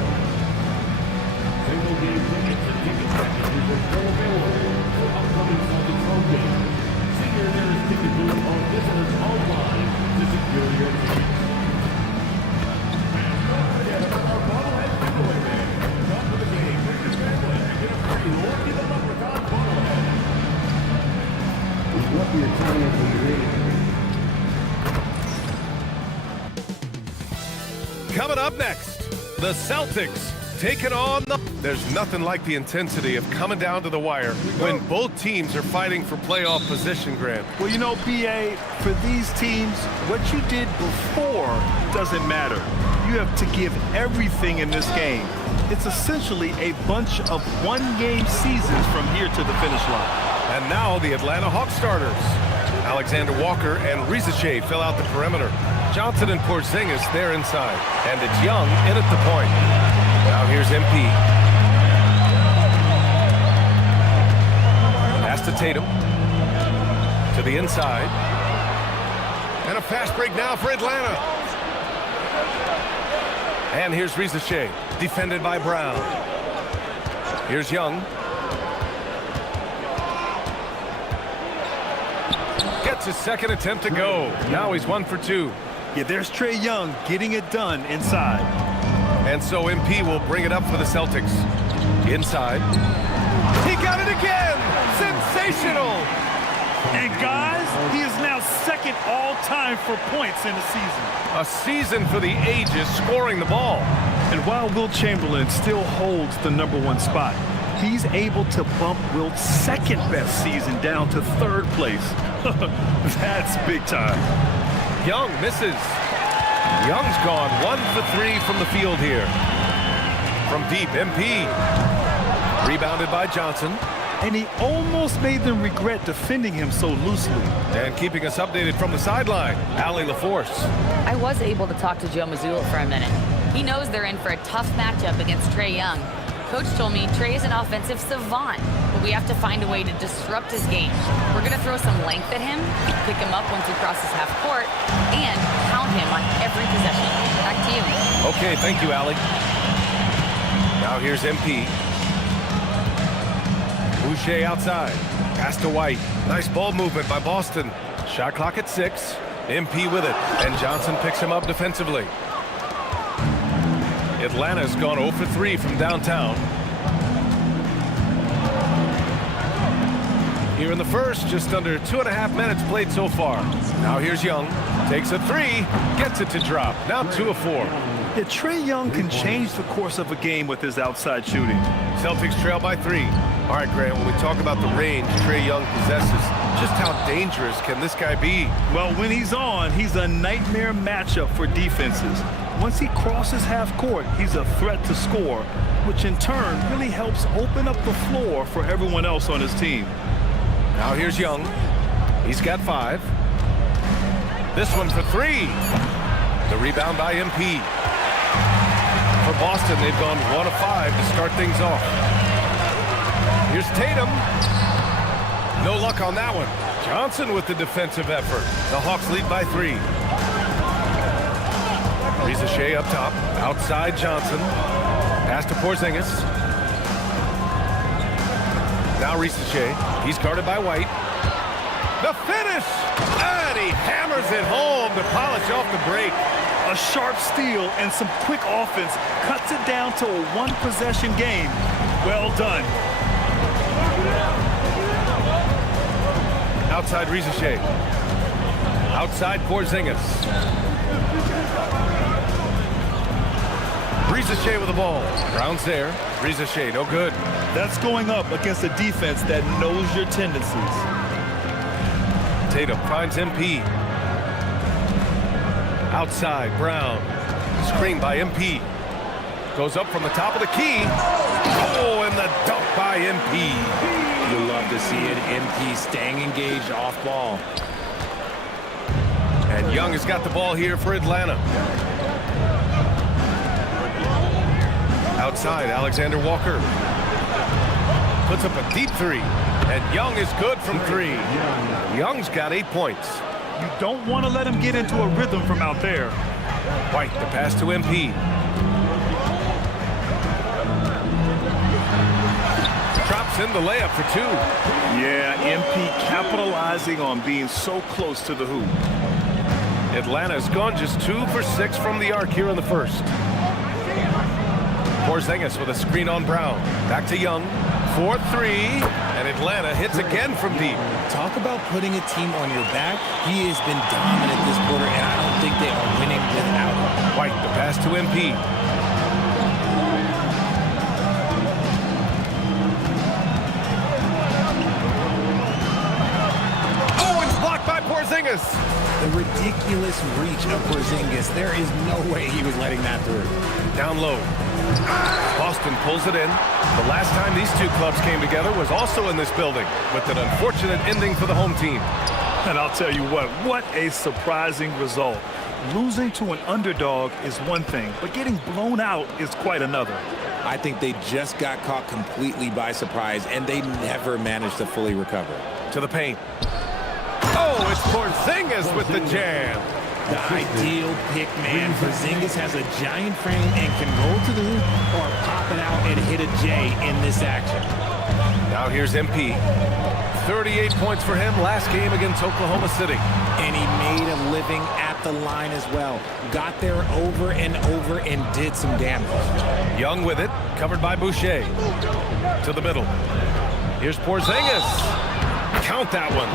Single game tickets and ticket packages are still available for upcoming Celtics home games. See your nearest ticket booth or visit us online to secure your tickets. And don't forget about our bobblehead giveaway day. Come to the game, bring your family, and get a free Lucky the Leprechaun bobblehead. We'd love your time when you're ready. Coming up next, the Celtics taking on the... There's nothing like the intensity of coming down to the wire when both teams are fighting for playoff position, Grant. Well, you know, B.A., for these teams, what you did before doesn't matter. You have to give everything in this game. It's essentially a bunch of one-game seasons from here to the finish line. And now the Atlanta Hawks starters. Alexander Walker and Rizache fill out the perimeter. Johnson and Porzingis there inside. And it's Young in at the point. Now here's MP. Pass to Tatum. To the inside. And a fast break now for Atlanta. And here's Rizache, defended by Brown. Here's Young. Gets his second attempt to go. Now he's 1 for 2. Yeah, there's Trae Young getting it done inside. And so MP will bring it up for the Celtics. Inside. He got it again! Sensational! And guys, he is now second all-time for points in the season. A season for the ages scoring the ball. And while Wilt Chamberlain still holds the #1 spot, he's able to bump Wilt's second best season down to third place. That's big time. Young misses. Young's gone 1 for 3 from the field here. From deep, MP. Rebounded by Johnson. And he almost made them regret defending him so loosely. And keeping us updated from the sideline, Allie LaForce. I was able to talk to Joe Mazzulla for a minute. He knows they're in for a tough matchup against Trae Young. Coach told me Trae is an offensive savant, but we have to find a way to disrupt his game. We're going to throw some length at him, pick him up once he crosses half court, and pound him on every possession. Back to you. Okay, thank you, Allie. Now here's MP. Boucher outside. Pass to White. Nice ball movement by Boston. Shot clock at 6. MP with it. And Johnson picks him up defensively. Atlanta's gone 0 for 3 from downtown. Here in the first, just under 2.5 minutes played so far. Now here's Young. Takes a 3. Gets it to drop. Now 2 of 4. Yeah, Trae Young can change the course of a game with his outside shooting. Celtics trail by 3. All right, Grant, when we talk about the range Trae Young possesses, just how dangerous can this guy be? Well, when he's on, he's a nightmare matchup for defenses. Once he crosses half court, he's a threat to score, which in turn really helps open up the floor for everyone else on his team. Now here's Young. He's got 5. This one for 3. The rebound by MP. For Boston, they've gone 1 of 5 to start things off. Here's Tatum. No luck on that one. Johnson with the defensive effort. The Hawks lead by 3. Rizachet up top. Outside Johnson. Pass to Porzingis. Now Rizachet. He's guarded by White. The finish! And he hammers it home to polish off the break. A sharp steal and some quick offense cuts it down to a one-possession game. Well done. Outside Rizachet. Outside Porzingis. Rizachet with the ball. Brown's there. Rizachet, no good. That's going up against a defense that knows your tendencies. Tatum finds MP. Outside, Brown. Screen by MP. Goes up from the top of the key. Oh, and the dunk by MP. You love to see it. MP staying engaged off ball. And Young has got the ball here for Atlanta. Outside, Alexander Walker. Puts up a deep 3. And Young is good from 3. Young's got 8 points. You don't want to let him get into a rhythm from out there. White, the pass to MP. Drops in the layup for 2. Yeah, MP capitalizing on being so close to the hoop. Atlanta's gone just 2 for 6 from the arc here in the first. Porzingis with a screen on Brown. Back to Young. 4-3. And Atlanta hits again from deep. Talk about putting a team on your back. He has been dominant this quarter, and I don't think they are winning without him. White, the pass to MP. Oh, it's blocked by Porzingis. The ridiculous reach of Porzingis. There is no way he was letting that through. Down low. Boston pulls it in. The last time these two clubs came together was also in this building, with an unfortunate ending for the home team. And I'll tell you what a surprising result. Losing to an underdog is one thing, but getting blown out is quite another. I think they just got caught completely by surprise, and they never managed to fully recover. To the paint. Oh, it's Porzingis with the jam. The ideal pick man. Porzingis has a giant frame and can roll to the hoop or pop it out and hit a J in this action. Now here's MP. 38 points for him last game against Oklahoma City. And he made a living at the line as well. Got there over and over and did some damage. Young with it, covered by Boucher. To the middle. Here's Porzingis. Count that one.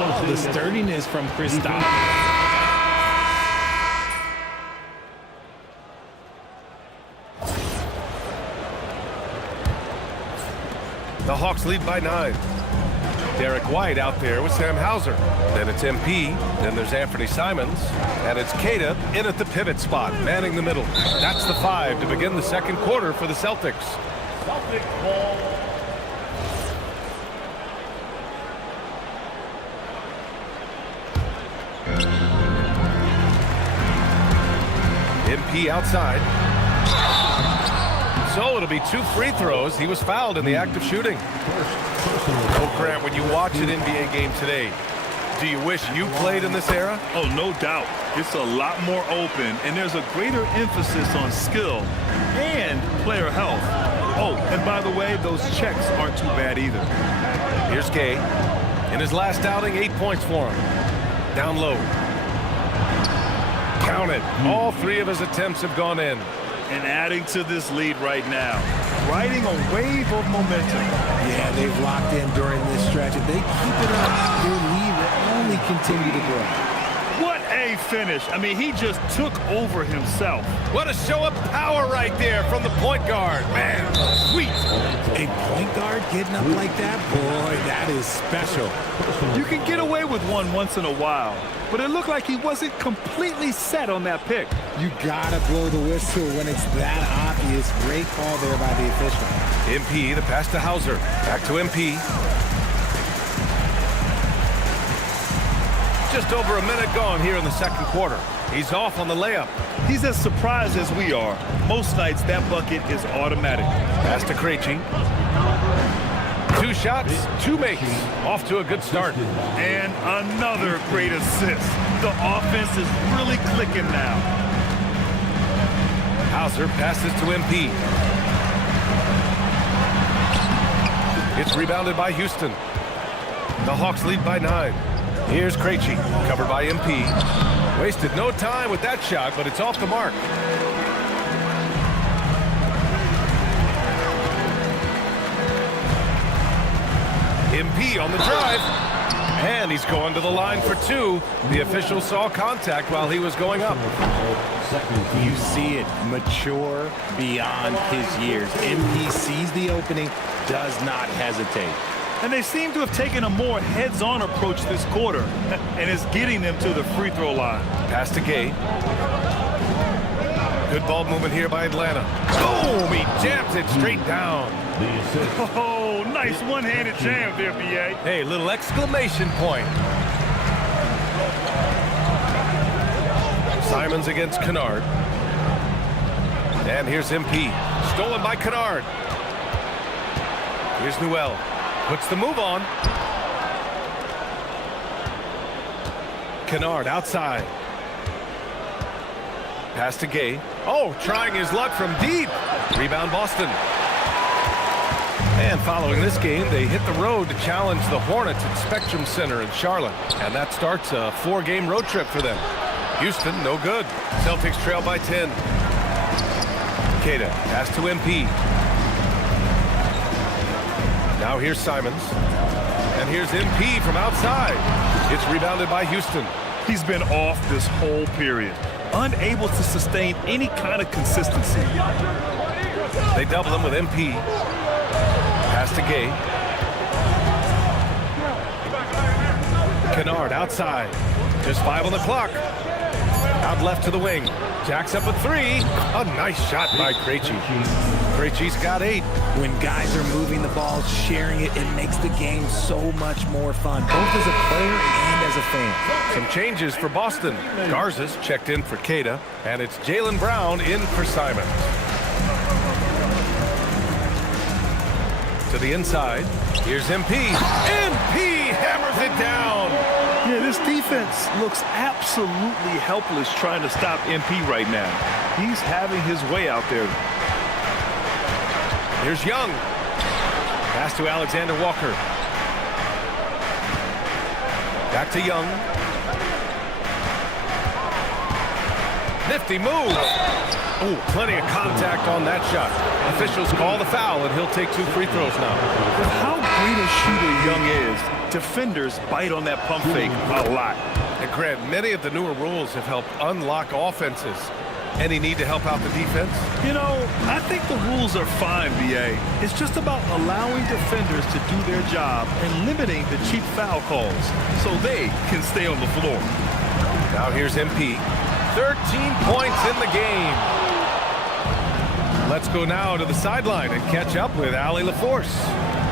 Oh, the sturdiness from Kristaps. The Hawks lead by 9. Derek White out there with Sam Hauser. Then it's MP. Then there's Anthony Simons. And it's Queta in at the pivot spot, manning the middle. That's the 5 to begin the second quarter for the Celtics. Celtic ball. MP outside. So it'll be 2 free throws. He was fouled in the act of shooting. Oh, Grant, when you watch an NBA game today, do you wish you played in this era? Oh, no doubt. It's a lot more open, and there's a greater emphasis on skill and player health. Oh, and by the way, those checks aren't too bad either. Here's Gay. In his last outing, 8 points for him. Down low. Count it. All 3 of his attempts have gone in. And adding to this lead right now. Riding a wave of momentum. Yeah, they've locked in during this stretch. If they keep it up, their lead will only continue to grow. What a finish. I mean, he just took over himself. What a show of power right there from the point guard. Man, sweet. A point guard getting up like that? Boy, that is special. You can get away with one once in a while, but it looked like he wasn't completely set on that pick. You gotta blow the whistle when it's that obvious. Great call there by the official. MP, the pass to Hauser. Back to MP. Just over a minute gone here in the second quarter. He's off on the layup. He's as surprised as we are. Most nights, that bucket is automatic. Pass to Krejci. 2 shots, 2 makes. Off to a good start. And another great assist. The offense is really clicking now. Hauser passes to MP. It's rebounded by Houston. The Hawks lead by 9. Here's Krejci, covered by MP. Wasted no time with that shot, but it's off the mark. MP on the drive. And he's going to the line for 2. The official saw contact while he was going up. You see it, mature beyond his years. MP sees the opening, does not hesitate. And they seem to have taken a more heads-on approach this quarter, and it's getting them to the free throw line. Pass to Gay. Good ball movement here by Atlanta. Boom! He jams it straight down. Oh, nice one-handed jam there, B.A. Hey, little exclamation point. Simons against Kennard. And here's MP. Stolen by Kennard. Here's Newell. Puts the move on. Kennard outside. Pass to Gay. Oh, trying his luck from deep. Rebound Boston. And following this game, they hit the road to challenge the Hornets at Spectrum Center in Charlotte. And that starts a 4-game road trip for them. Houston, no good. Celtics trail by 10. Queta, pass to MP. Now here's Simons. And here's MP from outside. It's rebounded by Houston. He's been off this whole period. Unable to sustain any kind of consistency. They double him with MP. Pass to Gay. Kennard outside. Just 5 on the clock. Out left to the wing. Jacks up a 3. A nice shot by Krejci. Krejci's got 8. When guys are moving the ball, sharing it, it makes the game so much more fun, both as a player and as a fan. Some changes for Boston. Garza's checked in for Queta, and it's Jaylen Brown in for Simons. To the inside. Here's MP. MP hammers it down. Yeah, this defense looks absolutely helpless trying to stop MP right now. He's having his way out there. Here's Young. Pass to Alexander Walker. Back to Young. Nifty move. Oh, plenty of contact on that shot. Officials call the foul, and he'll take 2 free throws now. With how great a shooter Young is, defenders bite on that pump fake a lot. And Grant, many of the newer rules have helped unlock offenses. Any need to help out the defense? You know, I think the rules are fine, B.A. It's just about allowing defenders to do their job and limiting the cheap foul calls so they can stay on the floor. Now here's MP. 13 points in the game. Let's go now to the sideline and catch up with Allie LaForce.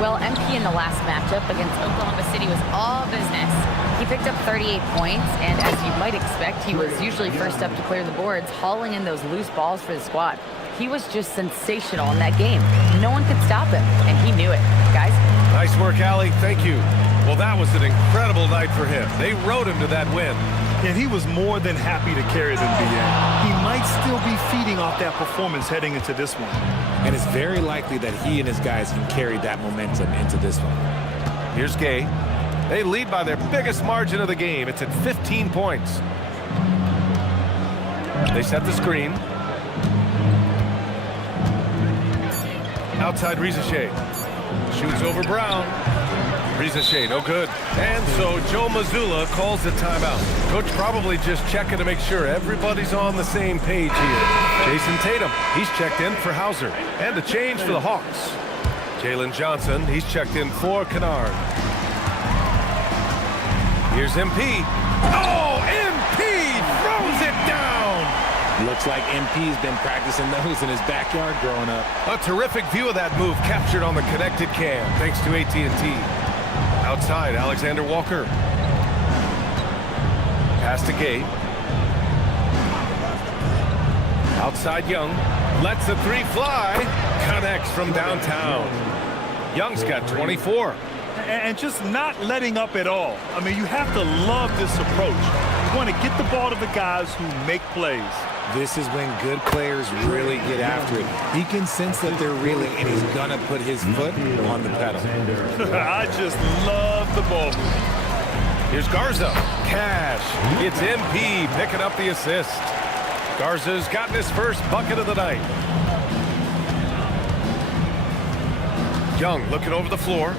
Well, MP in the last matchup against Oklahoma City was all business. He picked up 38 points, and as you might expect, he was usually first up to clear the boards, hauling in those loose balls for the squad. He was just sensational in that game. No one could stop him, and he knew it. Guys? Nice work, Allie. Thank you. Well, that was an incredible night for him. They rode him to that win. And he was more than happy to carry them, BA. He might still be feeding off that performance heading into this one. And it's very likely that he and his guys can carry that momentum into this one. Here's Gay. They lead by their biggest margin of the game. It's at 15 points. They set the screen. Outside Rizachet. Shoots over Brown. Rizachet, no good. And so Joe Mazzulla calls the timeout. Coach probably just checking to make sure everybody's on the same page here. Jason Tatum, he's checked in for Hauser. And a change for the Hawks. Jalen Johnson, he's checked in for Kennard. Here's MP. Oh, MP throws it down! Looks like MP's been practicing those in his backyard growing up. A terrific view of that move captured on the connected cam, thanks to AT&T. Outside, Alexander Walker. Pass to Gay. Outside Young. Lets the three fly. Connects from downtown. Young's got 24. And just not letting up at all. I mean, you have to love this approach. You want to get the ball to the guys who make plays. This is when good players really get after it. He can sense that they're reeling, and he's going to put his foot on the pedal. I just love the ball. Here's Garza. Cash. It's MP picking up the assist. Garza's gotten his first bucket of the night. Young looking over the floor.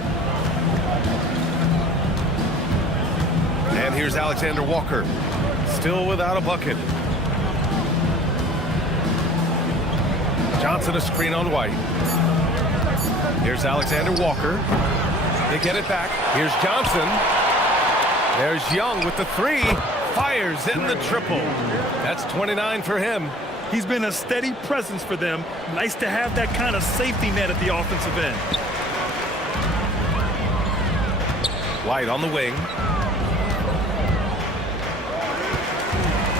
And here's Alexander Walker. Still without a bucket. Johnson a screen on White. Here's Alexander Walker. They get it back. Here's Johnson. There's Young with the three. Fires in the triple. That's 29 for him. He's been a steady presence for them. Nice to have that kind of safety net at the offensive end. White on the wing.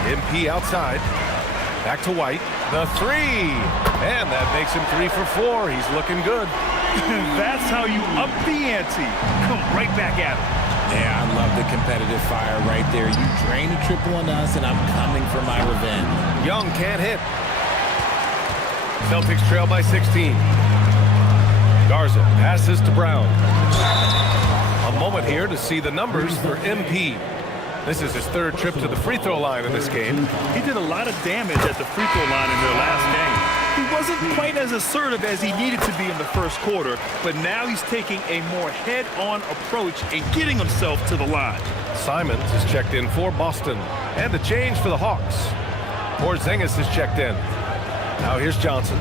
MP outside. Back to White. The three. And that makes him 3 for 4. He's looking good. That's how you up the ante. Come right back at him. Yeah, I love the competitive fire right there. You drain a triple on us, and I'm coming for my revenge. Young can't hit. Celtics trail by 16. Garza passes to Brown. A moment here to see the numbers for MP. This is his third trip to the free throw line in this game. He did a lot of damage at the free throw line in their last game. He wasn't quite as assertive as he needed to be in the first quarter, but now he's taking a more head-on approach and getting himself to the line. Simons is checked in for Boston. And the change for the Hawks. Porzingis is checked in. Now here's Johnson.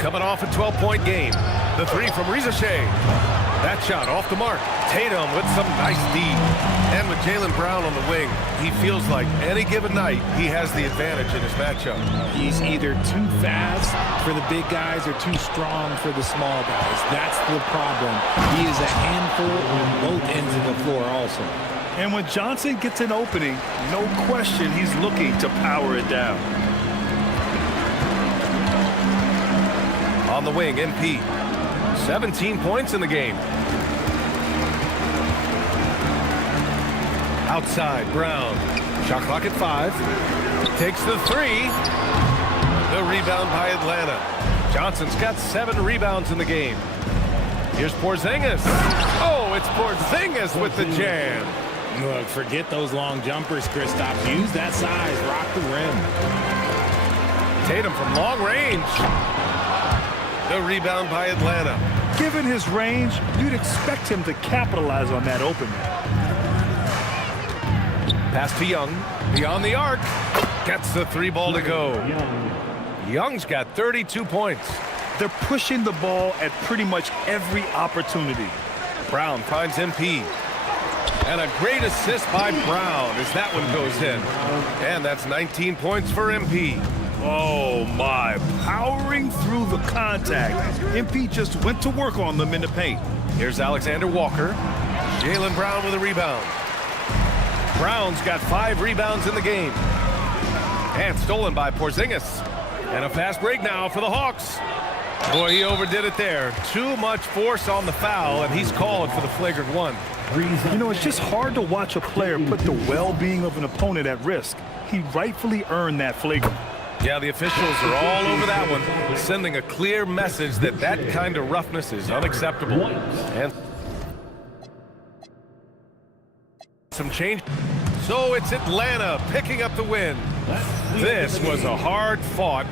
Coming off a 12-point game. The three from Rizachet. That shot off the mark. Tatum with some nice D. And with Jaylen Brown on the wing, he feels like any given night he has the advantage in his matchup. He's either too fast for the big guys or too strong for the small guys. That's the problem. He is a handful on both ends of the floor also. And when Johnson gets an opening, no question he's looking to power it down. On the wing, MP. 17 points in the game. Outside, Brown. Shot clock at 5. Takes the three. The rebound by Atlanta. Johnson's got 7 rebounds in the game. Here's Porzingis. Oh, it's Porzingis with the jam. Look, forget those long jumpers, Kristaps. Use that size. Rock the rim. Tatum from long range. The rebound by Atlanta. Given his range, you'd expect him to capitalize on that opening. Pass to Young. Beyond the arc. Gets the 3 ball to go. Young's got 32 points. They're pushing the ball at pretty much every opportunity. Brown finds MP. And a great assist by Brown as that one goes in. And that's 19 points for MP. Oh, my. Powering through the contact. MP just went to work on them in the paint. Here's Alexander Walker. Jaylen Brown with a rebound. Brown's got 5 rebounds in the game. And stolen by Porzingis. And a fast break now for the Hawks. Boy, he overdid it there. Too much force on the foul, and he's called for the flagrant one. You know, it's just hard to watch a player put the well-being of an opponent at risk. He rightfully earned that flagrant. Yeah, the officials are all over that one, sending a clear message that that kind of roughness is unacceptable. And some change. So it's Atlanta picking up the win. This was a hard-fought.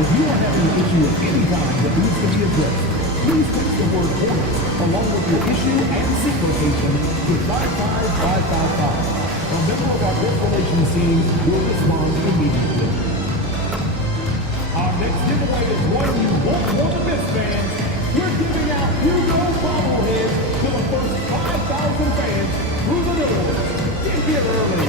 If you are having an issue of any kind that needs to be addressed, please text the word Hornets along with your issue and seat location to 55555. A member of our guest relations team will respond immediately. Our next giveaway is one you won't want to miss, fans. We're giving out Hugo bobbleheads to the first 5,000 fans through the doors. Get here early.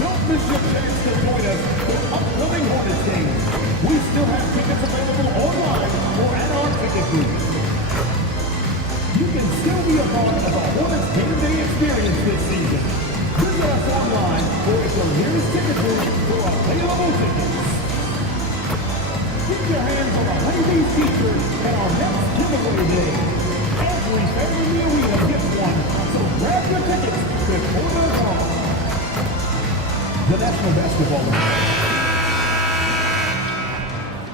Don't miss your chance to join us for upcoming Hornets games. We still have tickets available online or at our ticket booth. You can still be a part of the Hornets game day experience this season. Visit us online or at your nearest ticket booth for available tickets. Keep your hands on the Ladies featured at our next giveaway day. Every family in the arena gets one, so grab your tickets before they're gone. The National Basketball League.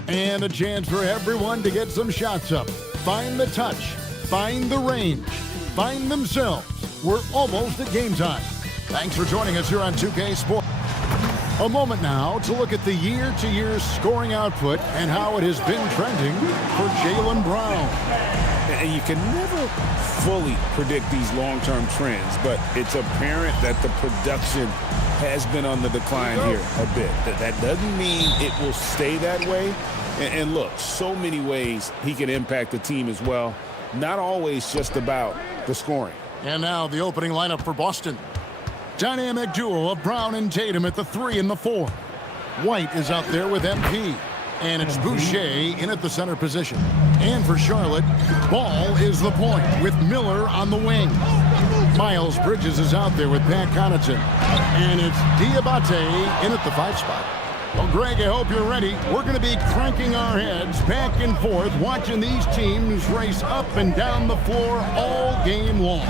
And a chance for everyone to get some shots up. Find the touch. Find the range. Find themselves. We're almost at game time. Thanks for joining us here on 2K Sports. A moment now to look at the year-to-year scoring output and how it has been trending for Jaylen Brown. And you can never fully predict these long-term trends, but it's apparent that the production has been on the decline here a bit. That doesn't mean it will stay that way. And look, so many ways he can impact the team as well. Not always just about the scoring. And now the opening lineup for Boston. Dynamic duo of Brown and Tatum at the 3 and the 4. White is out there with MP. And it's Boucher in at the center position. And for Charlotte, Ball is the point with Miller on the wing. Miles Bridges is out there with Pat Connaughton. And it's Diabate in at the 5 spot. Well, Greg, I hope you're ready. We're going to be cranking our heads back and forth, watching these teams race up and down the floor all game long.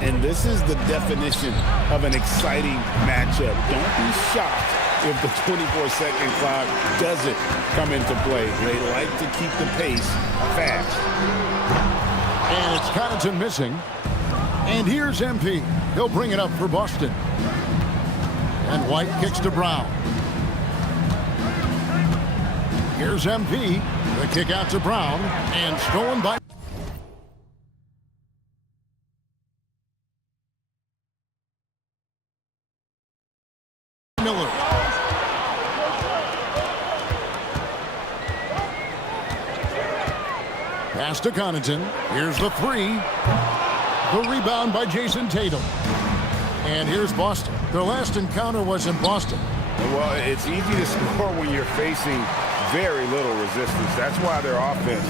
And this is the definition of an exciting matchup. Don't be shocked if the 24-second clock doesn't come into play. They like to keep the pace fast. And it's Connaughton missing. And here's MP. He'll bring it up for Boston. And White kicks to Brown. Here's MP. The kick out to Brown. And stolen by... Miller. Pass to Connaughton. Here's the 3. The rebound by Jason Tatum. And here's Boston. Their last encounter was in Boston. Well, it's easy to score when you're facing very little resistance. That's why their offense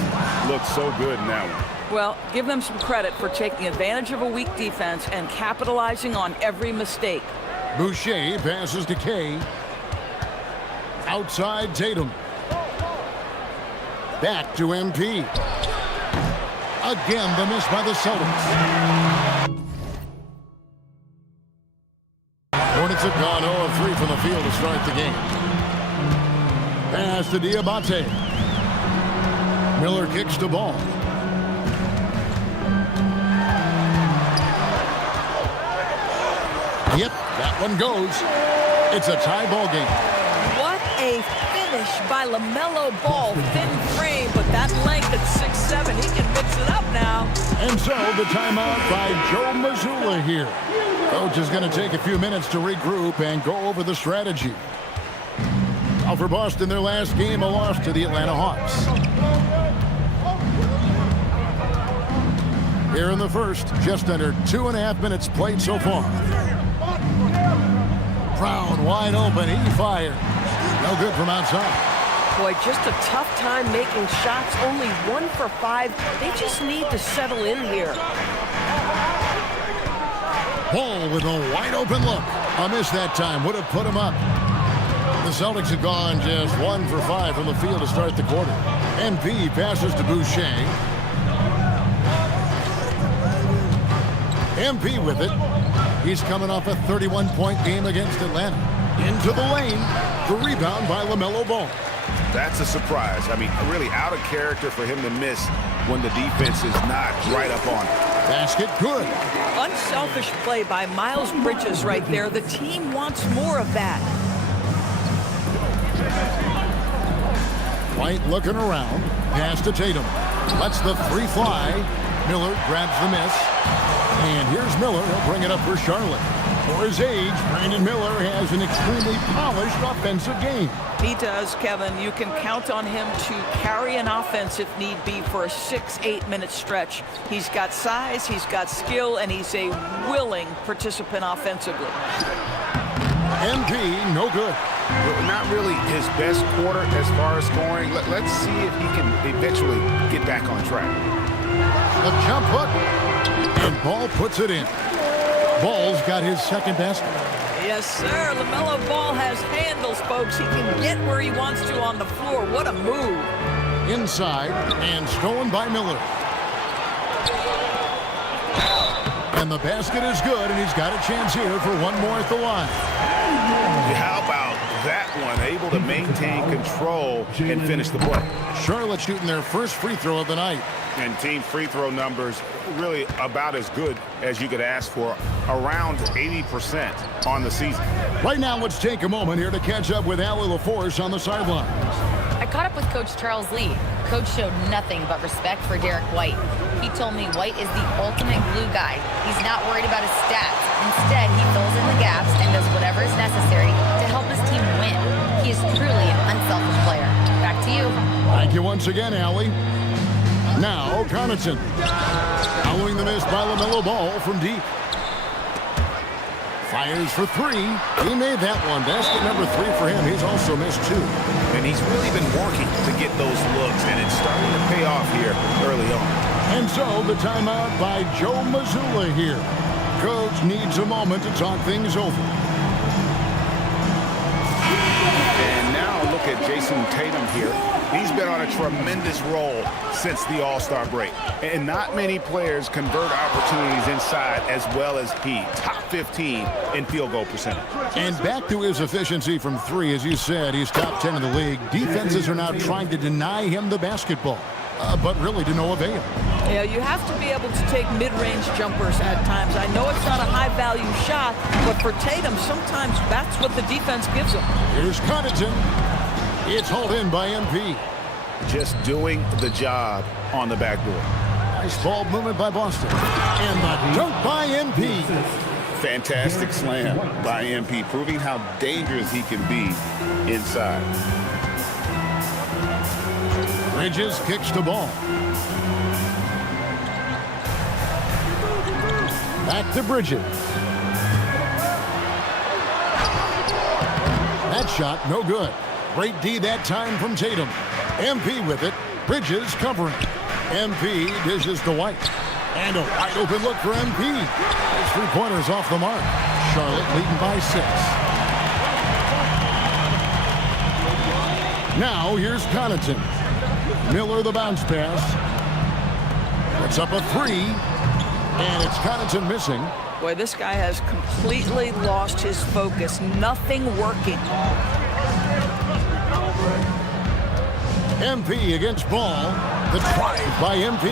looks so good in that one. Well, give them some credit for taking advantage of a weak defense and capitalizing on every mistake. Boucher passes to Kay. Outside Tatum. Back to MP. Again, the miss by the Celtics. Hornets have gone 0 of 3 from the field to start the game. Pass to Diabate. Miller kicks the ball. Yep, that one goes. It's a tie ball game. What a finish by LaMelo Ball. Thin frame, but that length at 6'7", he can mix it up now. And so the timeout by Joe Mazzulla here. Coach is going to take a few minutes to regroup and go over the strategy. Now for Boston, their last game, a loss to the Atlanta Hawks. Here in the first, just under 2.5 minutes played so far. Brown wide open, he fired. No good from outside. Boy, just a tough time making shots. Only 1 for 5. They just need to settle in here. Ball with a wide open look. A miss that time would have put him up. The Celtics have gone just 1 for 5 from the field to start the quarter. MP passes to Boucher. MP with it. He's coming off a 31-point game against Atlanta. Into the lane. The rebound by LaMelo Ball. That's a surprise. I mean, really out of character for him to miss when the defense is not right up on it. Basket good. Unselfish play by Miles Bridges right there. The team wants more of that. White looking around. Pass to Tatum. Lets the 3 fly. Miller grabs the miss. And here's Miller. He'll bring it up for Charlotte. For his age, Brandon Miller has an extremely polished offensive game. He does, Kevin. You can count on him to carry an offense if need be for a 6-8 minute stretch. He's got size, he's got skill, and he's a willing participant offensively. MP, no good. Not really his best quarter as far as scoring. Let's see if he can eventually get back on track. A jump hook, and Ball puts it in. Ball's got his second basket. Yes, sir. LaMelo Ball has handles, folks. He can get where he wants to on the floor. What a move. Inside, and stolen by Miller. And the basket is good, and he's got a chance here for one more at the line. How about that one? Able to maintain control and finish the play. Charlotte shooting their first free throw of the night. And team free throw numbers really about as good as you could ask for, around 80% on the season. Right now, let's take a moment here to catch up with Allie LaForce on the sidelines. I caught up with Coach Charles Lee. Coach showed nothing but respect for Derek White. He told me White is the ultimate glue guy. He's not worried about his stats. Instead, he fills in the gaps and does whatever is necessary to help his team win. He is truly an unselfish player. Back to you. Thank you once again, Allie. Now, Connaughton. Following the miss by LaMelo Ball from deep. Fires for three. He made that one. Basket number 3 for him. He's also missed 2. And he's really been working to get those looks, and it's starting to pay off here early on. And so the timeout by Joe Mazzulla here. Coach needs a moment to talk things over. And now look at Jason Tatum here. He's been on a tremendous roll since the All-Star break. And not many players convert opportunities inside as well as he. Top 15 in field goal percentage. And back to his efficiency from 3, as you said, he's top 10 in the league. Defenses are now trying to deny him the basketball, but really to no avail. Yeah, you have to be able to take mid-range jumpers at times. I know it's not a high-value shot, but for Tatum, sometimes that's what the defense gives him. Here's Connaughton. It's hauled in by MP. Just doing the job on the backboard. Nice ball movement by Boston. And the dunk by MP. Fantastic slam by MP, proving how dangerous he can be inside. Bridges kicks the ball. Back to Bridges. That shot, no good. Great D that time from Tatum. MP with it. Bridges covering. MP dishes to White. And a wide open look for MP. His 3-pointers off the mark. Charlotte leading by 6. Now here's Connaughton. Miller the bounce pass. Puts up a 3. And it's Connaughton missing. Boy, this guy has completely lost his focus. Nothing working. MP against Ball. The drive by MP.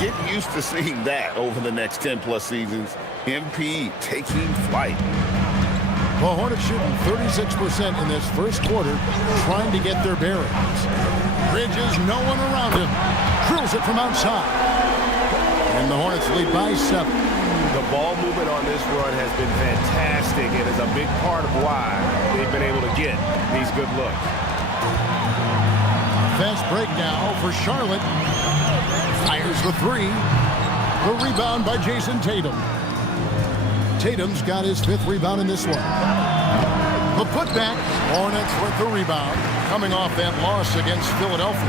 Get used to seeing that over the next 10-plus seasons. MP taking flight. The Hornets shooting 36% in this first quarter, trying to get their bearings. Bridges, no one around him. Drills it from outside. And the Hornets lead by 7. The ball movement on this run has been fantastic and is a big part of why they've been able to get these good looks. Fast break now for Charlotte. Fires the 3. The rebound by Jason Tatum. Tatum's got his 5th rebound in this one. The putback. Hornets with the rebound. Coming off that loss against Philadelphia.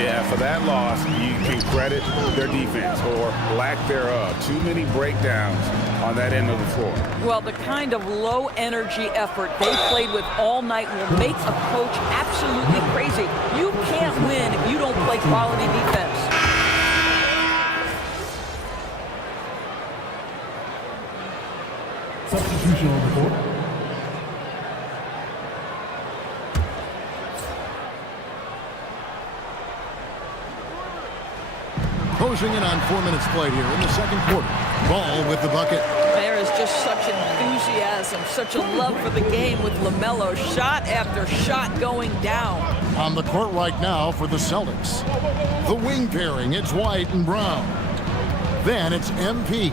Yeah, for that loss, you can credit their defense or lack thereof. Too many breakdowns on that end of the floor. Well, the kind of low-energy effort they played with all night will make a coach absolutely crazy. You can't win if you don't play quality defense. Substitution on the court. Closing in on 4 minutes played here in the second quarter. Ball with the bucket. There is just such enthusiasm, such a love for the game with LaMelo. Shot after shot going down. On the court right now for the Celtics. The wing pairing, it's White and Brown. Then it's MP.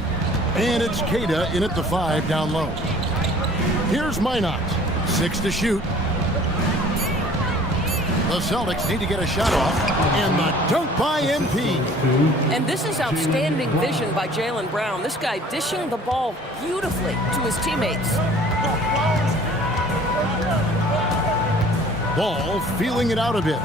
And it's Queta in at the 5 down low. Here's Minot. 6 to shoot. The Celtics need to get a shot off. And the dunk by MP. And this is outstanding vision by Jaylen Brown. This guy dishing the ball beautifully to his teammates. Ball feeling it out a bit.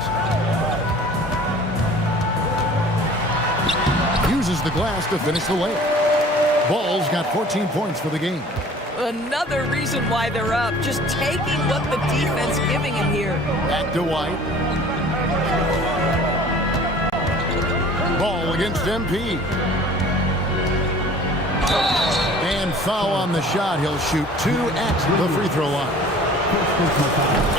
Uses the glass to finish the layup. Ball's got 14 points for the game. Another reason why they're up. Just taking what the defense giving him here. Back to White. Ball against MP. And foul on the shot. He'll shoot 2 at the free throw line.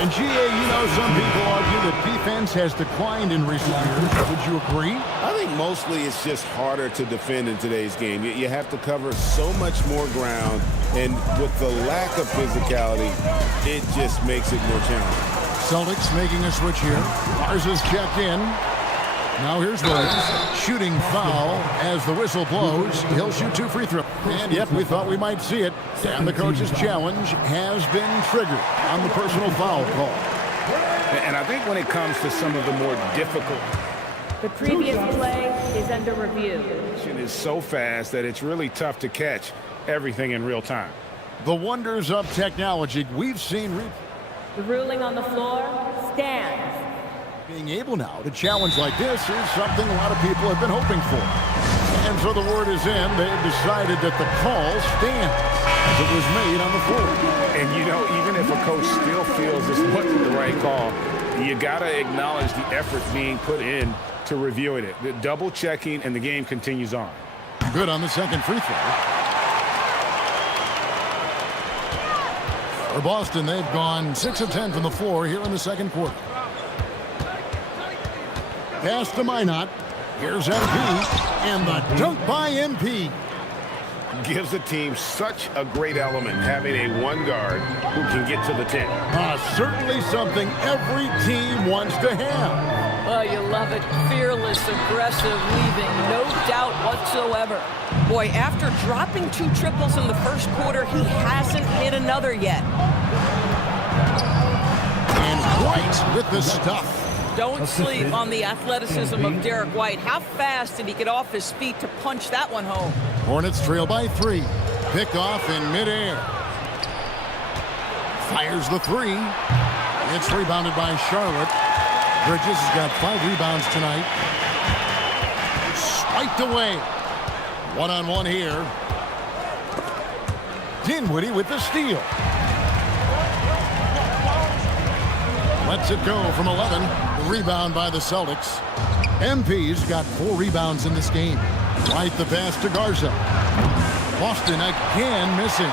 And GA, you know, some people argue that defense has declined in recent years. Would you agree? I think mostly it's just harder to defend in today's game. You have to cover so much more ground, and with the lack of physicality, it just makes it more challenging. Celtics making a switch here. Garza's checked in. Now here's Williams. Shooting foul as the whistle blows. He'll shoot 2 free throws. And yep, we thought we might see it. And the coach's challenge has been triggered on the personal foul call. And I think when it comes to some of the more difficult... The previous play is under review. It is so fast that it's really tough to catch everything in real time. The wonders of technology we've seen. The ruling on the floor stands. Being able now to challenge like this is something a lot of people have been hoping for. And so the word is in. They've decided that the call stands as it was made on the floor. And you know, even if a coach still feels this wasn't the right call, you got to acknowledge the effort being put in to reviewing it. The double checking, and the game continues on. Good on the second free throw. For Boston, they've gone 6 of 10 from the floor here in the second quarter. Pass to Minot. Here's MP, and the dunk by MP. Gives the team such a great element, having a one guard who can get to the 10. Certainly something every team wants to have. Oh, you love it. Fearless, aggressive, leaving, no doubt whatsoever. Boy, after dropping 2 triples in the first quarter, he hasn't hit another yet. And White with the stuff. Don't sleep on the athleticism of Derek White. How fast did he get off his feet to punch that one home? Hornets trail by 3. Pick off in midair. Fires the 3. It's rebounded by Charlotte. Bridges has got 5 rebounds tonight. Swiped away. One-on-one here. Dinwiddie with the steal. Lets it go from 11. The rebound by the Celtics. MP's got 4 rebounds in this game. Right the pass to Garza. Boston again missing.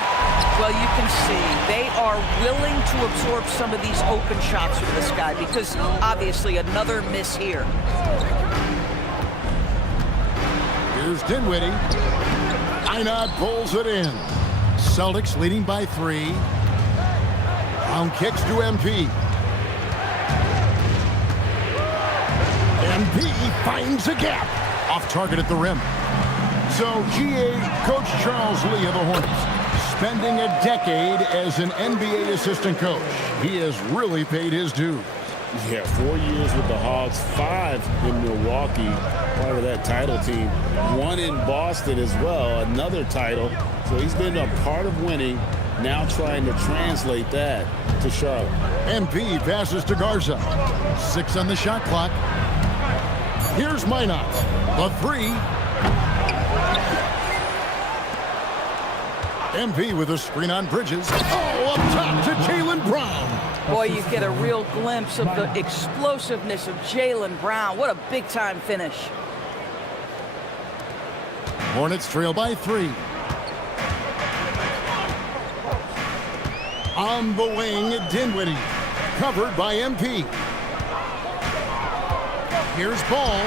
Well, you can see they are willing to absorb some of these open shots from this guy because obviously another miss here. Here's Dinwiddie. Minot pulls it in. Celtics leading by 3. Brown kicks to MP. MP finds a gap. Off target at the rim. So GA Coach Charles Lee of the Hornets, spending a decade as an NBA assistant coach. He has really paid his dues. Yeah, 4 years with the Hawks, 5 in Milwaukee, part of that title team. 1 in Boston as well, another title. So he's been a part of winning, now trying to translate that to Charlotte. MP passes to Garza. 6 on the shot clock. Here's Minot. The 3. MP with a screen on Bridges. Oh, up top to Jaylen Brown. Boy, you get a real glimpse of the explosiveness of Jaylen Brown. What a big-time finish. Hornets trail by 3. On the wing, Dinwiddie. Covered by MP. Here's Ball.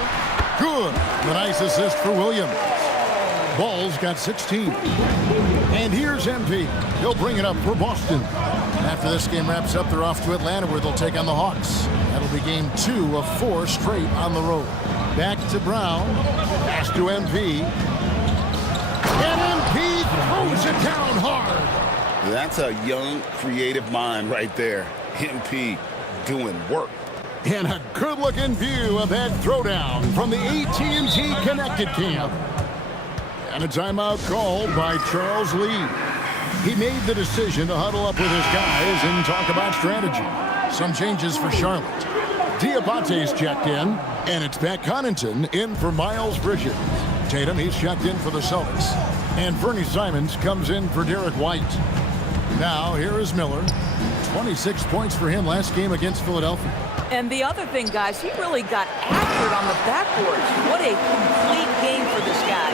Good. A nice assist for Williams. Ball's got 16. And here's MP. He'll bring it up for Boston. After this game wraps up, they're off to Atlanta where they'll take on the Hawks. That'll be game 2 of 4 straight on the road. Back to Brown. Pass to MP. And MP throws it down hard. That's a young, creative mind right there. MP doing work. And a good-looking view of that throwdown from the AT&T Connected Camp. And a timeout called by Charles Lee. He made the decision to huddle up with his guys and talk about strategy. Some changes for Charlotte. Diabate's checked in, and it's Pat Connaughton in for Miles Bridges. Tatum, he's checked in for the Celtics. And Fernie Simons comes in for Derek White. Now, here is Miller. 26 points for him last game against Philadelphia. And the other thing, guys, he really got after it on the backboards. What a complete game for this guy.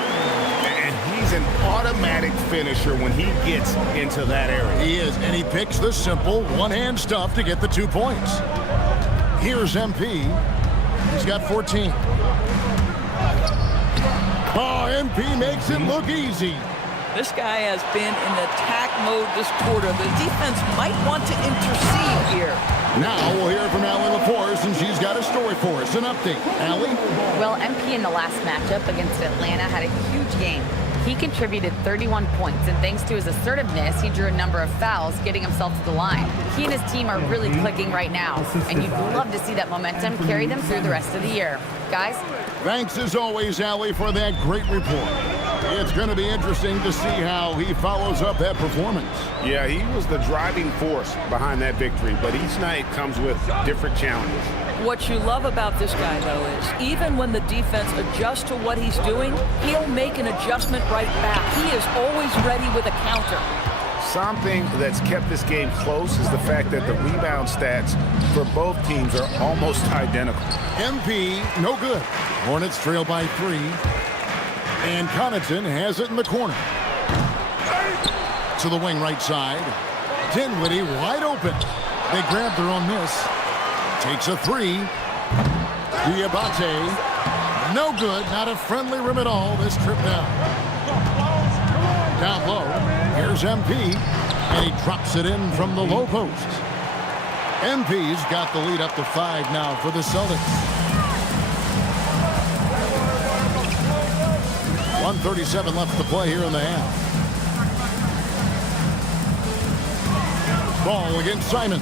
And he's an automatic finisher when he gets into that area. He is, and he picks the simple one-hand stuff to get the 2 points. Here's MP. He's got 14. Oh, MP makes it look easy. This guy has been in attack mode this quarter. The defense might want to intercede here. Now we'll hear from Allie LaForce, and she's got a story for us. An update. Allie? Well, MP in the last matchup against Atlanta had a huge game. He contributed 31 points, and thanks to his assertiveness, he drew a number of fouls, getting himself to the line. He and his team are really clicking right now, and you'd love to see that momentum carry them through the rest of the year. guys. Thanks as always, Allie, for that great report. It's going to be interesting to see how he follows up that performance. Yeah, he was the driving force behind that victory, but each night comes with different challenges. What you love about this guy, though, is even when the defense adjusts to what he's doing, he'll make an adjustment right back. He is always ready with a counter. Something that's kept this game close is the fact that the rebound stats for both teams are almost identical. MP, no good. Hornets trail by 3. And Connaughton has it in the corner. To the wing right side. Dinwiddie wide open. They grab their own miss. Takes a 3. Diabate. No good. Not a friendly rim at all this trip down. Down low. Here's MP. And he drops it in from the low post. MP's got the lead up to 5 now for the Celtics. 1:37 left to play here in the half. Ball against Simon.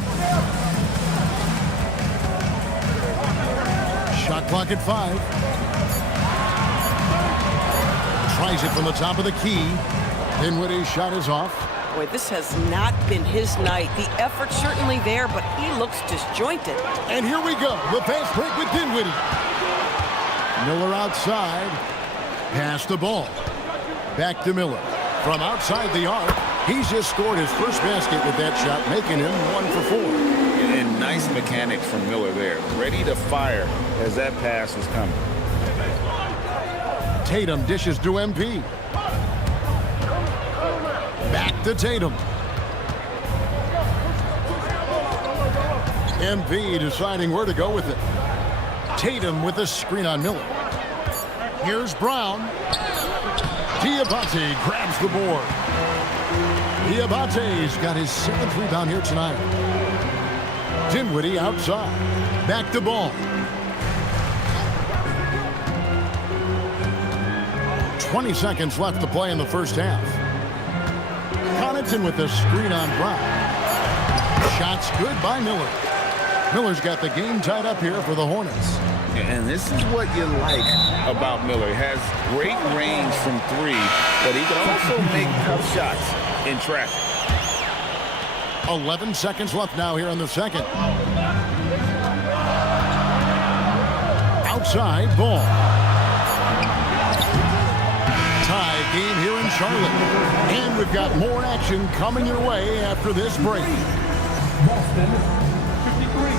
Shot clock at 5. Tries it from the top of the key. Dinwiddie's shot is off. Boy, this has not been his night. The effort's certainly there, but he looks disjointed. And here we go. The fast break with Dinwiddie. Miller outside. Pass the ball. Back to Miller. From outside the arc, he's just scored his first basket with that shot, making him 1 for 4. And nice mechanics from Miller there. Ready to fire as that pass was coming. Tatum dishes to MP. Back to Tatum. MP deciding where to go with it. Tatum with a screen on Miller. Here's Brown. Diabate grabs the board. Diabate's got his 7th rebound here tonight. Dinwiddie outside. Back to ball. 20 seconds left to play in the first half. Connaughton with the screen on Brown. Shots good by Miller. Miller's got the game tied up here for the Hornets. And this is what you like about Miller. He has great range from 3, but he can also make tough shots in traffic. 11 seconds left now here in the second. Outside ball. Tie game here in Charlotte. And we've got more action coming your way after this break. Boston, 53.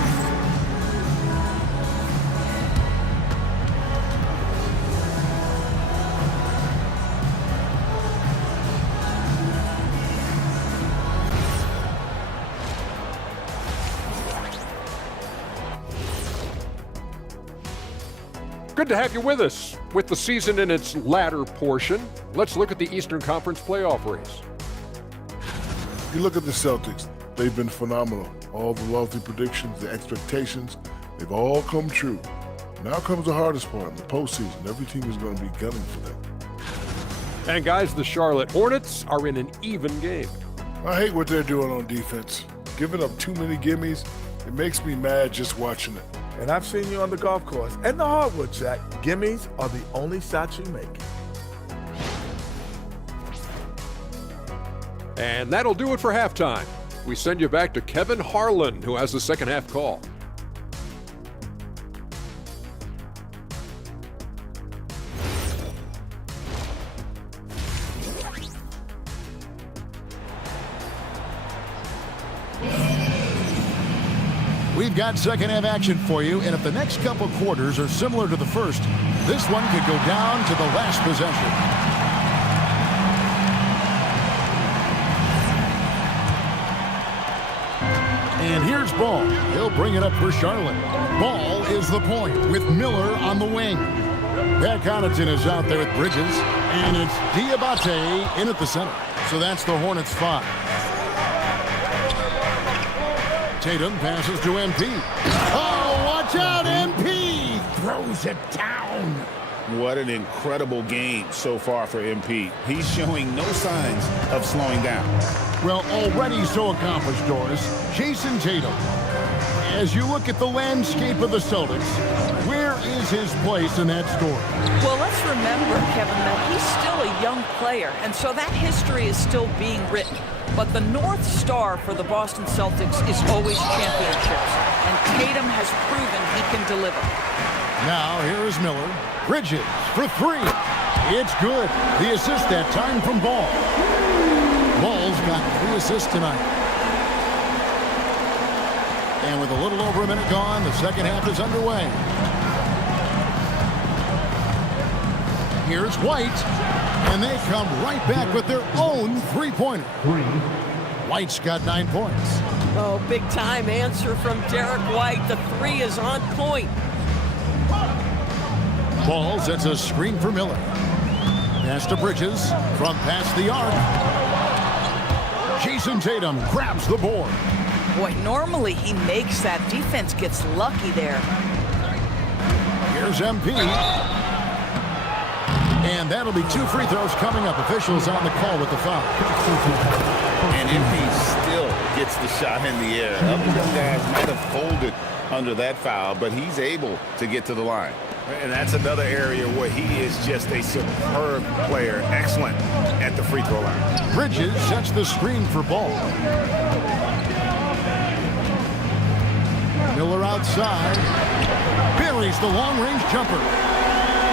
Good to have you with us. With the season in its latter portion, let's look at the Eastern Conference playoff race. You look at the Celtics, they've been phenomenal. All the lofty predictions, the expectations, they've all come true. Now comes the hardest part in the postseason. Every team is going to be gunning for them. And guys, the Charlotte Hornets are in an even game. I hate what they're doing on defense. Giving up too many gimmies, it makes me mad just watching it. And I've seen you on the golf course and the hardwood, Jack. Gimmies are the only shots you make. And that'll do it for halftime. We send you back to Kevin Harlan, who has the second half call. We've got second half action for you, and if the next couple quarters are similar to the first, this one could go down to the last possession. And here's Ball. He'll bring it up for Charlotte. Ball is the point with Miller on the wing. Pat Connaughton is out there with Bridges, and it's Diabate in at the center. So that's the Hornets 5. Tatum passes to MP. Oh, watch out, MP! Throws it down. What an incredible game so far for MP. He's showing no signs of slowing down. Well, already so accomplished, Doris. Jason Tatum. As you look at the landscape of the Celtics, where is his place in that story? Well, let's remember, Kevin, that he's still a young player, and so that history is still being written. But the North Star for the Boston Celtics is always championships, and Tatum has proven he can deliver. Now, here is Miller. Bridges for three. It's good. The assist that time from Ball. Ball's got 3 assists tonight. And with a little over a minute gone, the second half is underway. Here's White, and they come right back with their own three-pointer. White's got 9 points. Oh, big-time answer from Derek White. The 3 is on point. Ball sets a screen for Miller. Pass to Bridges from past the arc. Jason Tatum grabs the board. Boy, normally he makes that. Defense gets lucky there. Here's MP. And that'll be 2 free throws coming up. Officials on the call with the foul. And MP still gets the shot in the air. Other young guys might have folded under that foul, but he's able to get to the line. And that's another area where he is just a superb player. Excellent at the free throw line. Bridges sets the screen for Ball. Miller outside. Buries the long-range jumper.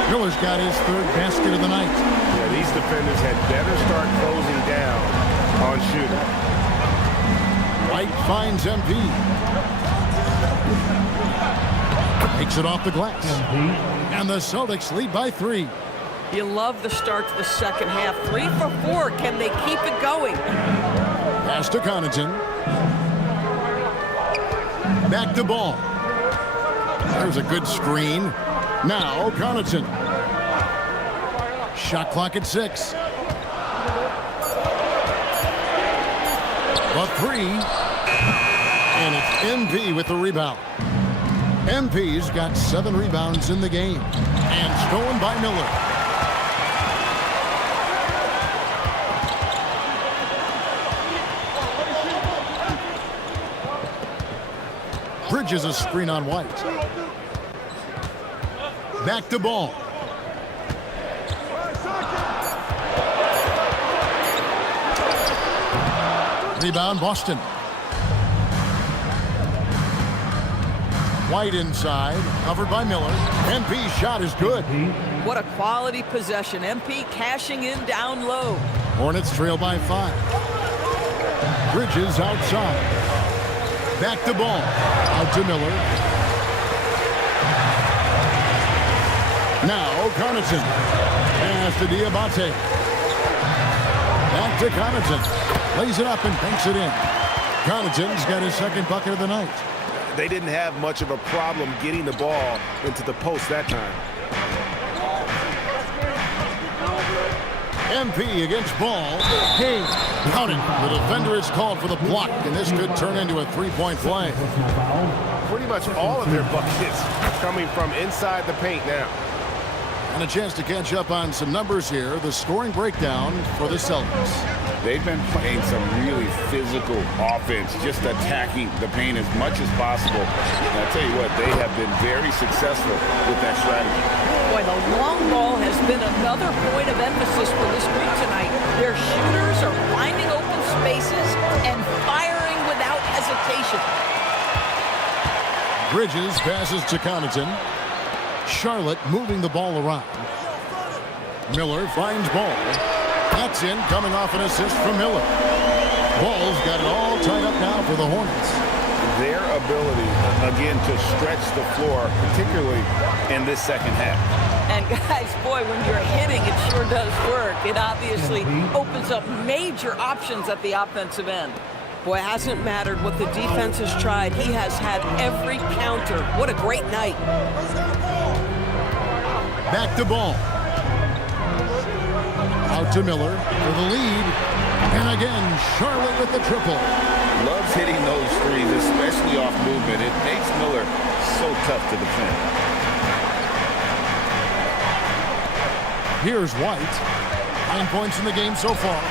Miller's got his 3rd basket of the night. Yeah, these defenders had better start closing down on shooting. White finds MP. Takes it off the glass. And the Celtics lead by 3. You love the start to the second half. 3 for 4. Can they keep it going? Pass to Connaughton. Back to Ball. There's a good screen. Now Connaughton. Shot clock at 6. A 3. And it's MP with the rebound. MP's got 7 rebounds in the game. And stolen by Miller. Bridges a screen on White. Back to Ball. Rebound Boston. White inside, covered by Miller. MP's shot is good. What a quality possession. MP cashing in down low. Hornets trail by 5. Bridges outside. Back to Ball. Out to Miller. Now Connaughton. Pass to Diabate. Back to Connaughton. Lays it up and banks it in. Connaughton's got his 2nd bucket of the night. They didn't have much of a problem getting the ball into the post that time. MP against Ball. King. Count it. The defender is called for the block, and this could turn into a 3-point play. Pretty much all of their buckets coming from inside the paint now. And a chance to catch up on some numbers here. The scoring breakdown for the Celtics. They've been playing some really physical offense, just attacking the paint as much as possible. And I'll tell you what, they have been very successful with that strategy. Boy, the long ball has been another point of emphasis for this group tonight. Their shooters are finding open spaces and firing without hesitation. Bridges passes to Connaughton. Charlotte moving the ball around. Miller finds Ball. That's in, coming off an assist from Miller. Ball's got it all tied up now for the Hornets. Their ability, again, to stretch the floor, particularly in this second half. And guys, boy, when you're hitting, it sure does work. It obviously opens up major options at the offensive end. Boy, it hasn't mattered what the defense has tried. He has had every counter. What a great night. Back to Ball. Out to Miller for the lead. And again, Charlotte with the triple. Loves hitting those threes, especially off movement. It makes Miller so tough to defend. Here's White. 9 points in the game so far.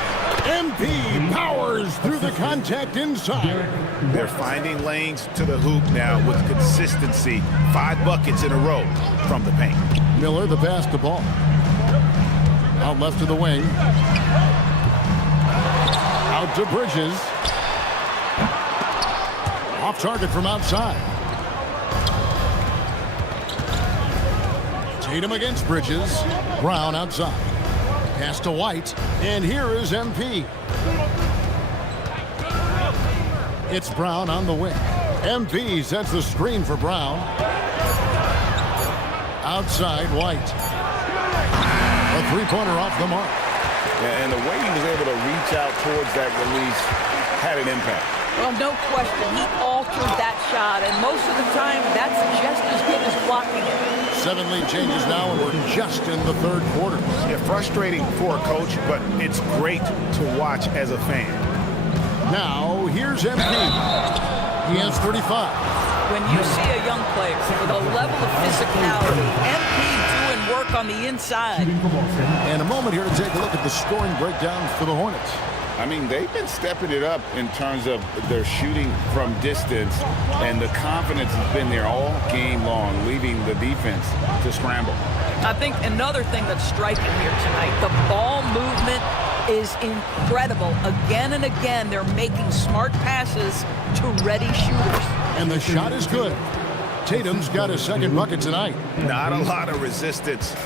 MP powers through the contact inside. They're finding lanes to the hoop now with consistency. 5 buckets in a row from the paint. Miller, the basketball. Out left of the wing. Out to Bridges. Off target from outside. Tatum against Bridges. Brown outside. Pass to White. And here is MP. It's Brown on the wing. MP sets the screen for Brown. Outside, White. A three-pointer off the mark. Yeah, and the way he was able to reach out towards that release had an impact. Well, no question. He altered that shot, and most of the time, that's just as good as blocking it. 7 lead changes now, and we're just in the third quarter. Yeah, frustrating for a coach, but it's great to watch as a fan. Now, here's MP. He has 35. When you see a young player with a level of physicality, MP doing work on the inside. And a moment here to take a look at the scoring breakdown for the Hornets. I mean, they've been stepping it up in terms of their shooting from distance, and the confidence has been there all game long, leaving the defense to scramble. I think another thing that's striking here tonight, the ball movement is incredible. Again and again, they're making smart passes to ready shooters. And the shot is good. Tatum's got his second bucket tonight. Not a lot of resistance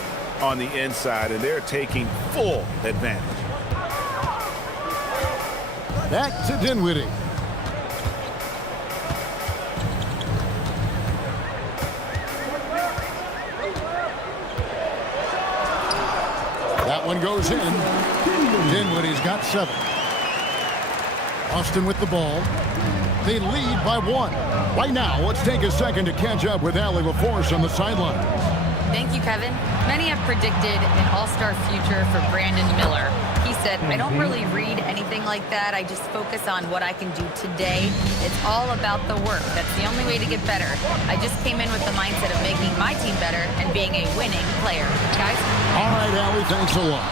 on the inside, and they're taking full advantage. Back to Dinwiddie. That one goes in. Dinwiddie's got 7. Austin with the ball. They lead by 1. Right now, let's take a second to catch up with Allie LaForce on the sideline. Thank you, Kevin. Many have predicted an all-star future for Brandon Miller. He said, I don't really read anything like that. I just focus on what I can do today. It's all about the work. That's the only way to get better. I just came in with the mindset of making my team better and being a winning player. Guys? All right, Allie, thanks a lot.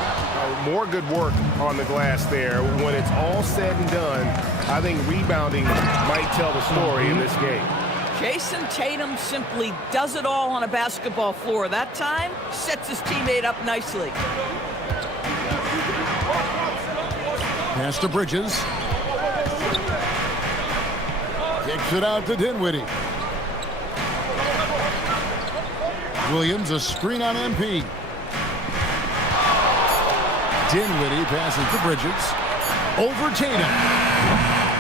More good work on the glass there. When it's all said and done, I think rebounding might tell the story in this game. Jason Tatum simply does it all on a basketball floor. That time, sets his teammate up nicely. Pass to Bridges. Kicks it out to Dinwiddie. Williams, a screen on MP. Dinwiddie passes to Bridges. Over Tatum.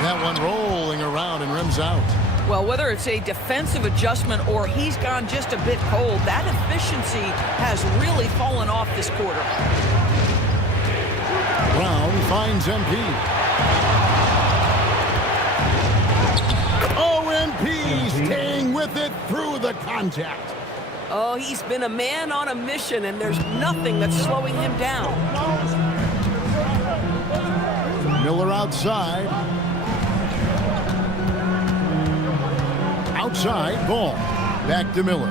That one rolling around and rims out. Well, whether it's a defensive adjustment or he's gone just a bit cold, that efficiency has really fallen off this quarter. Brown finds MP. Oh, MP staying with it through the contact. Oh, he's been a man on a mission, and there's nothing that's slowing him down. Miller outside. Outside, ball. Back to Miller.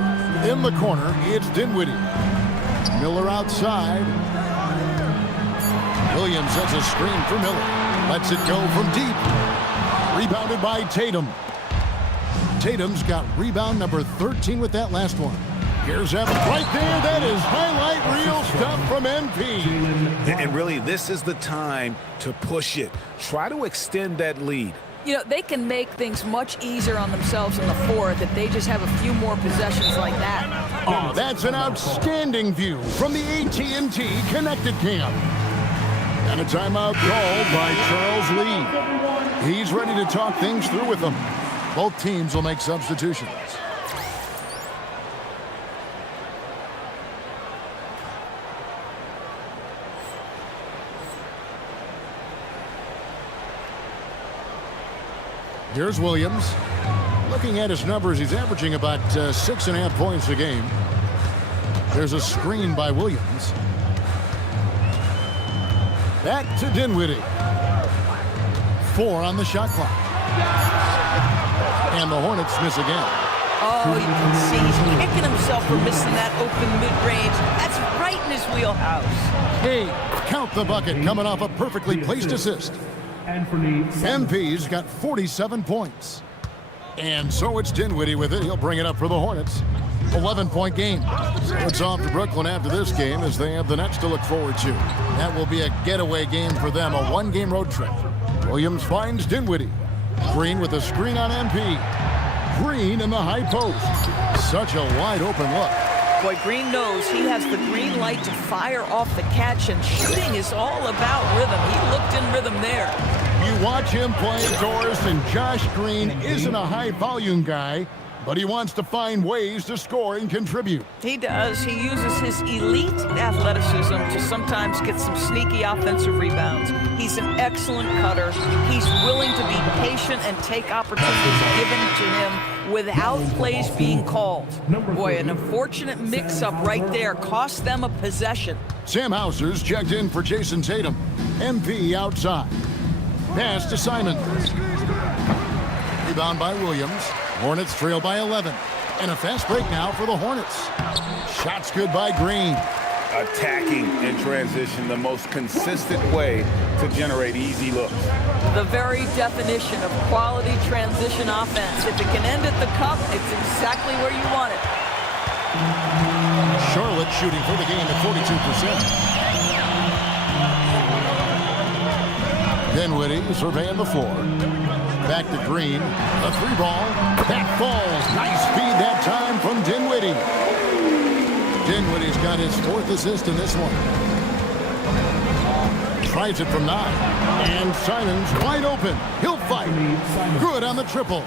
In the corner, it's Dinwiddie. Miller outside. Williams sets a screen for Miller. Lets it go from deep. Rebounded by Tatum. Tatum's got rebound number 13 with that last one. Here's Evans right there. That is highlight reel stuff from MP. And really, this is the time to push it. Try to extend that lead. You know, they can make things much easier on themselves in the fourth if they just have a few more possessions like that. Oh, that's an outstanding view from the AT&T Connected Cam. And a timeout called by Charles Lee. He's ready to talk things through with them. Both teams will make substitutions. Here's Williams. Looking at his numbers, he's averaging about 6.5 points a game. There's a screen by Williams. Back to Dinwiddie. 4 on the shot clock. And the Hornets miss again. Oh, you can see he's kicking himself for missing that open mid-range. That's right in his wheelhouse. 8. Count the bucket coming off a perfectly placed assist. MP's got 47 points. And so it's Dinwiddie with it. He'll bring it up for the Hornets. 11-point game. So it's off to Brooklyn after this game as they have the Nets to look forward to. That will be a getaway game for them, a one-game road trip. Williams finds Dinwiddie. Green with a screen on MP. Green in the high post. Such a wide open look. Boy, Green knows he has the green light to fire off the catch, and shooting is all about rhythm. He looked in rhythm there. You watch him play, Doris, and Josh Green isn't a high-volume guy, but he wants to find ways to score and contribute. He does. He uses his elite athleticism to sometimes get some sneaky offensive rebounds. He's an excellent cutter. He's willing to be patient and take opportunities given to him without plays being called. Boy, an unfortunate mix-up right there cost them a possession. Sam Hauser's checked in for Jason Tatum. MP outside. Pass to Simon. Rebound by Williams. Hornets trail by 11. And a fast break now for the Hornets. Shots good by Green. Attacking in transition, the most consistent way to generate easy looks. The very definition of quality transition offense. If it can end at the cup, it's exactly where you want it. Charlotte shooting for the game at 42%. Dinwiddie surveying the floor. Back to Green. A 3-ball. That falls. Nice feed that time from Dinwiddie. Dinwiddie's got his 4th assist in this one. Tries it from 9. And Simons wide open. He'll fight. Good on the triple.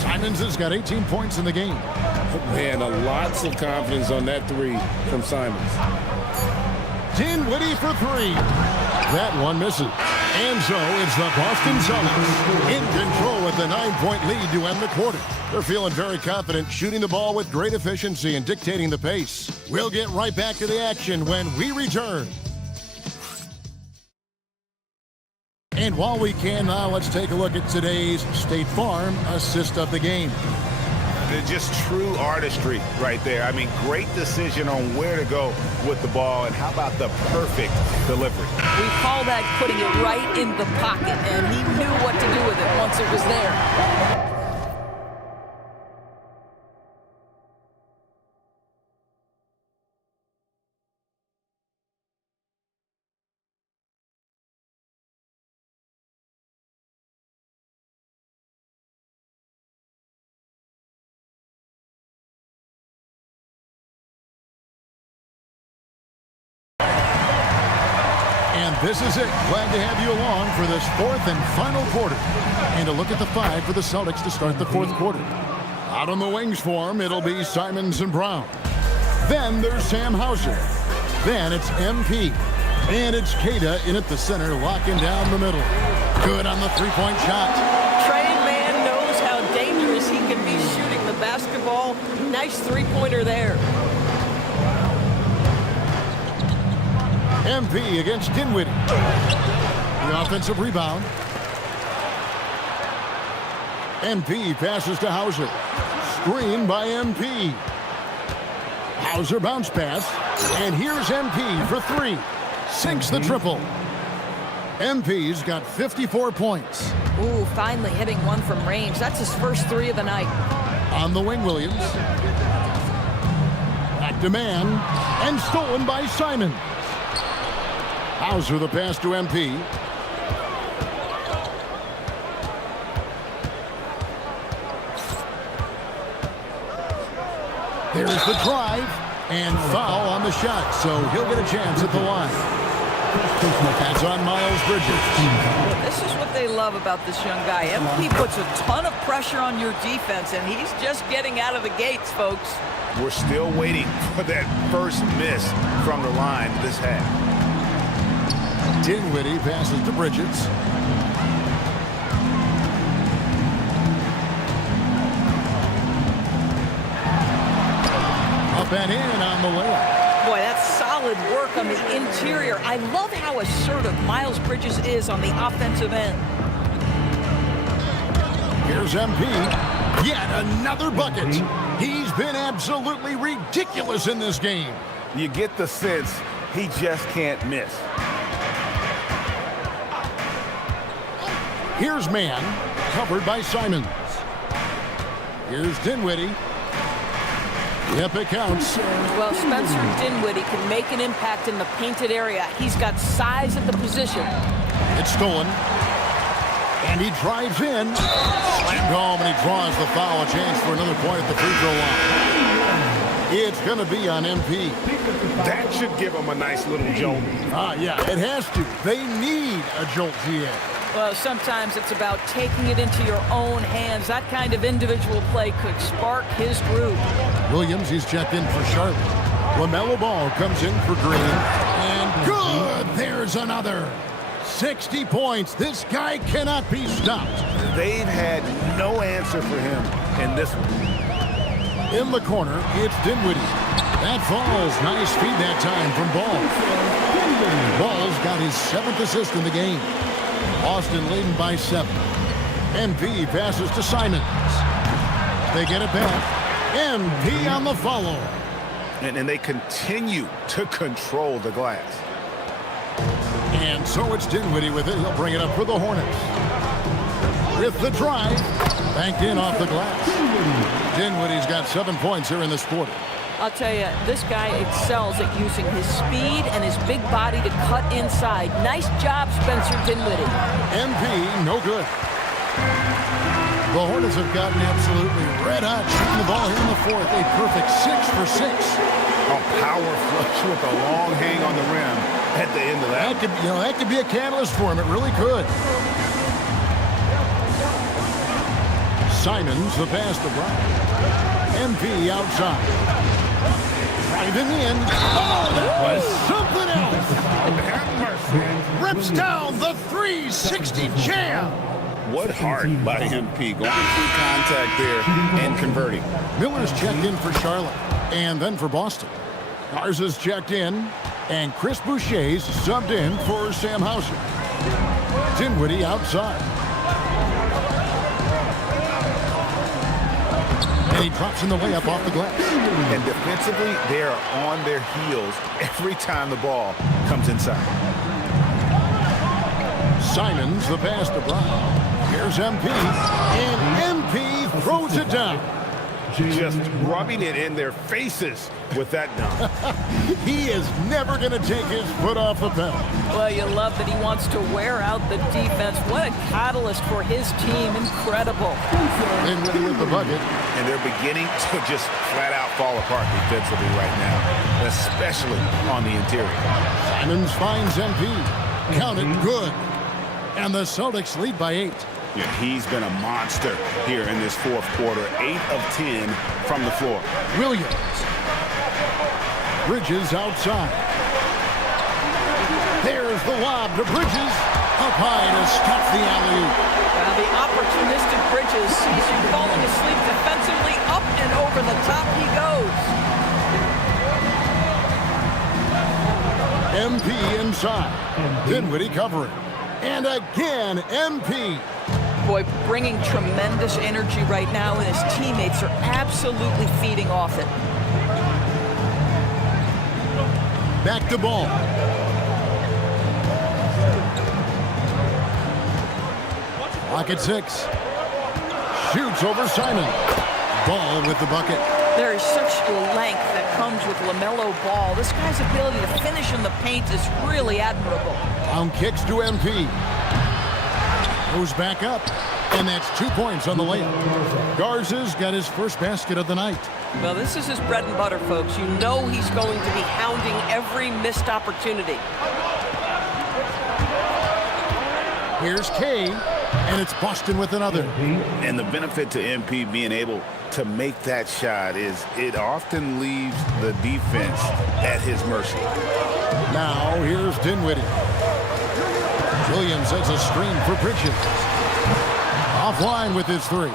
Simons has got 18 points in the game. Man, lots of confidence on that 3 from Simons. Dinwiddie for 3. That one misses. And so it's the Boston Celtics in control with the 9-point lead to end the quarter. They're feeling very confident, shooting the ball with great efficiency and dictating the pace. We'll get right back to the action when we return. And while we can now, let's take a look at today's State Farm assist of the game. They're just true artistry right there. I mean, great decision on where to go with the ball, and how about the perfect delivery? We call that putting it right in the pocket, and he knew what to do with it once it was there. This is it. Glad to have you along for this 4th and final quarter. And a look at the 5 for the Celtics to start the 4th quarter. Out on the wings for him, it'll be Simons and Brown. Then there's Sam Hauser. Then it's MP. And it's Queta in at the center, locking down the middle. Good on the 3-point shot. Trey Mann knows how dangerous he can be shooting the basketball. Nice 3-pointer there. MP against Dinwiddie. The offensive rebound. MP passes to Hauser. Screen by MP. Hauser bounce pass. And here's MP for 3. Sinks the triple. MP's got 54 points. Ooh, finally hitting one from range. That's his first 3 of the night. On the wing, Williams. Back to Mann. And stolen by Simon. Hauser the pass to MP. There's the drive and foul on the shot, so he'll get a chance at the line. That's on Miles Bridges. This is what they love about this young guy. MP puts a ton of pressure on your defense, and he's just getting out of the gates, folks. We're still waiting for that first miss from the line this half. Dinwiddie passes to Bridges. Up and in on the layup. Boy, that's solid work on the interior. I love how assertive Miles Bridges is on the offensive end. Here's MP. Yet another bucket. He's been absolutely ridiculous in this game. You get the sense He just can't miss. Here's man, covered by Simons. Here's Dinwiddie. Yep, it counts. Well, Spencer Dinwiddie can make an impact in the painted area. He's got size at the position. It's stolen. And he drives in. Slammed home, and he draws the foul. A chance for another point at the free throw line. It's going to be on MP. That should give him a nice little jolt. Yeah, it has to. They need a jolt, GA. Well, sometimes it's about taking it into your own hands. That kind of individual play could spark his groove. Williams, he's checked in for Charlotte. LaMelo Ball comes in for Green. And good! There's another. 60 points. This guy cannot be stopped. They've had no answer for him in this one. In the corner, it's Dinwiddie. That falls. Nice feed that time from Ball. Ball's got his 7th assist in the game. Boston leading by 7. MP passes to Simons. They get it back. MP on the follow. And they continue to control the glass. And so it's Dinwiddie with it. He'll bring it up for the Hornets. With the drive. Banked in off the glass. Dinwiddie's got 7 points here in this quarter. I'll tell you, this guy excels at using his speed and his big body to cut inside. Nice job, Spencer Dinwiddie. MP, no good. The Hornets have gotten absolutely red hot shooting the ball here in the 4th. A perfect 6 for 6. A power flush with a long hang on the rim at the end of that. That could be a catalyst for him. It really could. Simons, the pass to Brown. MP outside. Driving in. Oh, that was something else. Have mercy. Rips down the 360 jam. What heart by MP going through contact there and converting. Miller's checked in for Charlotte and then for Boston. Garza's checked in and Chris Boucher's subbed in for Sam Hauser. Dinwiddie outside. And he drops in the layup off the glass. And defensively, they are on their heels every time the ball comes inside. Simons, the pass to Brown. Here's MP. And MP throws it down. Just rubbing it in their faces with that dunk. He is never going to take his foot off the pedal. Well, you love that he wants to wear out the defense. What a catalyst for his team. Incredible. Dinwiddie with the bucket. And they're beginning to just flat out fall apart defensively right now, especially on the interior. Simons finds MP. Count it good. And the Celtics lead by 8. Yeah, he's been a monster here in this 4th quarter. 8 of 10 from the floor. Williams. Bridges outside. There's the lob to Bridges. Up high to stop the alley-oop. Well, the opportunistic Bridges sees you falling asleep defensively. Up and over the top he goes. MP inside. Dinwiddie covering. And again, MP. Boy, bringing tremendous energy right now, and his teammates are absolutely feeding off it. Back to Ball. Clock at 6. Shoots over Simon. Ball with the bucket. There is such length that comes with LaMelo Ball. This guy's ability to finish in the paint is really admirable. Down kicks to MP. Goes back up. And that's 2 points on the layup. Garza's got his first basket of the night. Well, this is his bread and butter, folks. You know he's going to be hounding every missed opportunity. Here's K, and it's Boston with another. And the benefit to MP being able to make that shot is it often leaves the defense at his mercy. Now here's Dinwiddie. Williams has a screen for Bridges. Offline with his 3.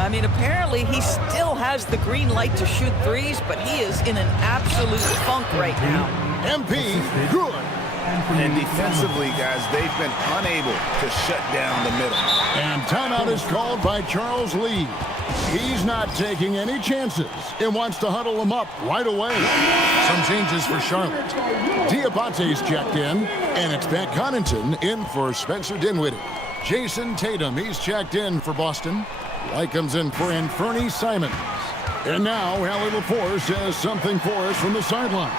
I mean, apparently he still has the green light to shoot threes, but he is in an absolute funk right now. MP, good. And defensively, guys, they've been unable to shut down the middle. And timeout is called by Charles Lee. He's not taking any chances and wants to huddle them up right away. Some changes for Charlotte. Diabate's checked in, and it's Pat Connaughton in for Spencer Dinwiddie. Jason Tatum, he's checked in for Boston. White comes in for Anferny Simons. And now Allie LaForce has something for us from the sideline.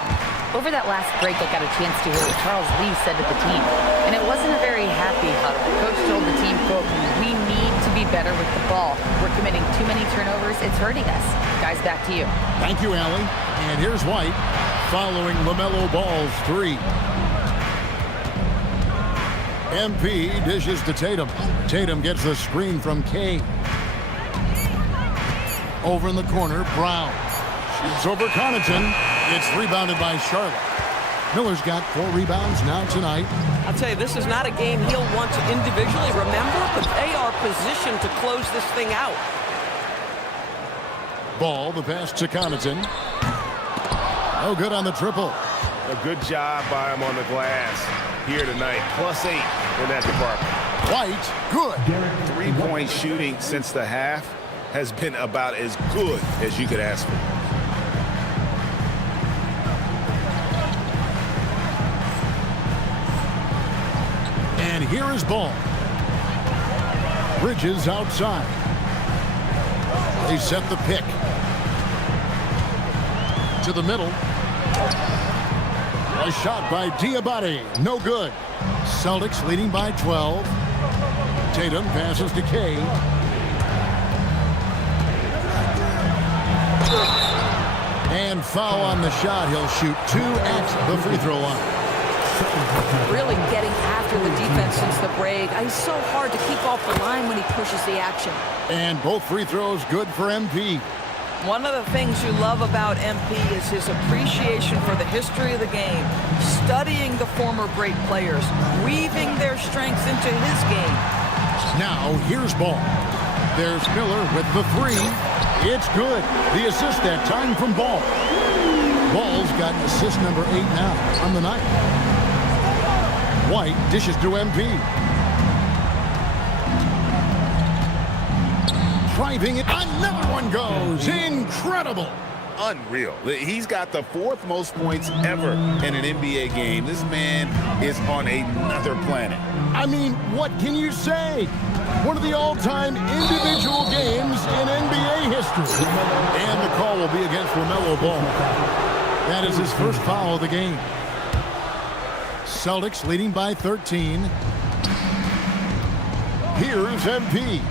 Over that last break, I got a chance to hear what Charles Lee said to the team. And it wasn't a very happy huddle. Coach told the team, quote, "We need to be better with the ball. We're committing too many turnovers. It's hurting us." Guys, back to you. Thank you, Allie. And here's White following LaMelo Ball's three. MP dishes to Tatum. Tatum gets the screen from Kay. Over in the corner, Brown. Shoots over Connaughton. It's rebounded by Charlotte. Miller's got 4 rebounds now tonight. I'll tell you, this is not a game he'll want to individually remember, but they are positioned to close this thing out. Ball, the pass to Connaughton. No good on the triple. A good job by him on the glass here tonight. +8 in that department. White, good. 3-point shooting since the half has been about as good as you could ask for. And here is Ball. Bridges outside. They set the pick. To the middle. A shot by Diabate. No good. Celtics leading by 12. Tatum passes to Kay. And foul on the shot. He'll shoot 2 at the free throw line. Really getting after the defense since the break. He's so hard to keep off the line when he pushes the action. And both free throws good for MP. One of the things you love about MP is his appreciation for the history of the game, studying the former great players, weaving their strengths into his game. Now, here's Ball. There's Miller with the 3. It's good. The assist that time from Ball. Ball's got assist number 8 now on the night. White dishes to MP. Driving it. Another one goes. Incredible. Unreal. He's got the 4th most points ever in an NBA game. This man is on another planet. I mean, what can you say? One of the all-time individual games in NBA history. And the call will be against LaMelo Ball. That is his first foul of the game. Celtics leading by 13. Here's MP.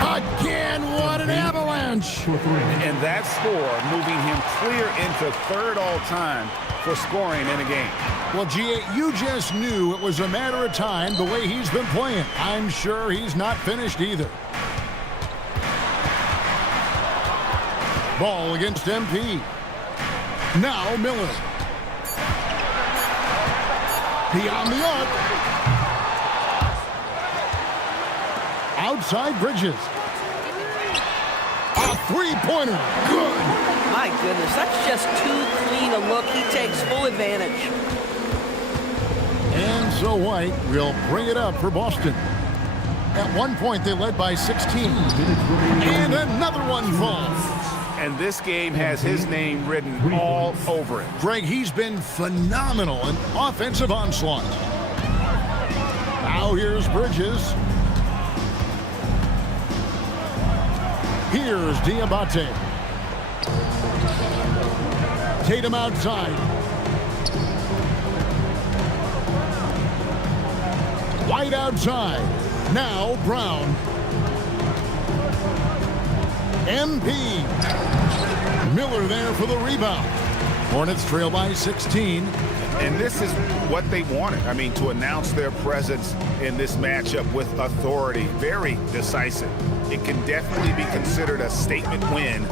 Again, what an avalanche! And that score moving him clear into 3rd all-time for scoring in a game. Well, G.A., you just knew it was a matter of time the way he's been playing. I'm sure he's not finished either. Ball against MP. Now Miller. Beyond the arc. Outside Bridges. A 3-pointer. Good. My goodness, that's just too clean a look. He takes full advantage. And so White will bring it up for Boston. At one point, they led by 16. And another one falls. And this game has his name written all over it. Greg, he's been phenomenal in offensive onslaught. Now here's Bridges. Here's Diabate. Tatum outside. White outside. Now Brown. MP. Miller there for the rebound. Hornets trail by 16. And this is what they wanted. I mean, to announce their presence in this matchup with authority. Very decisive. It can definitely be considered a statement win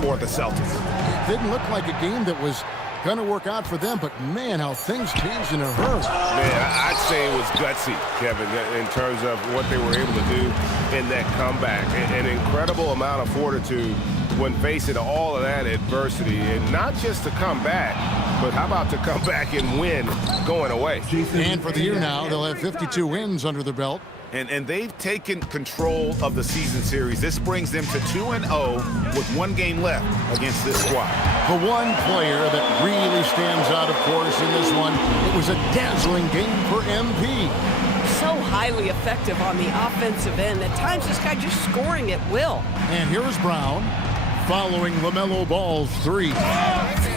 for the Celtics. Didn't look like a game that was going to work out for them, but man, how things changed in a hurry. Man, I'd say it was gutsy, Kevin, in terms of what they were able to do in that comeback. An incredible amount of fortitude when facing all of that adversity, and not just to come back, but how about to come back and win going away? And for the year now, they'll have 52 wins under their belt. And they've taken control of the season series. This brings them to 2-0 with 1 game left against this squad. The one player that really stands out, of course, in this one, it was a dazzling game for MP. So highly effective on the offensive end. At times, this guy just scoring at will. And here's Brown following LaMelo Ball's 3.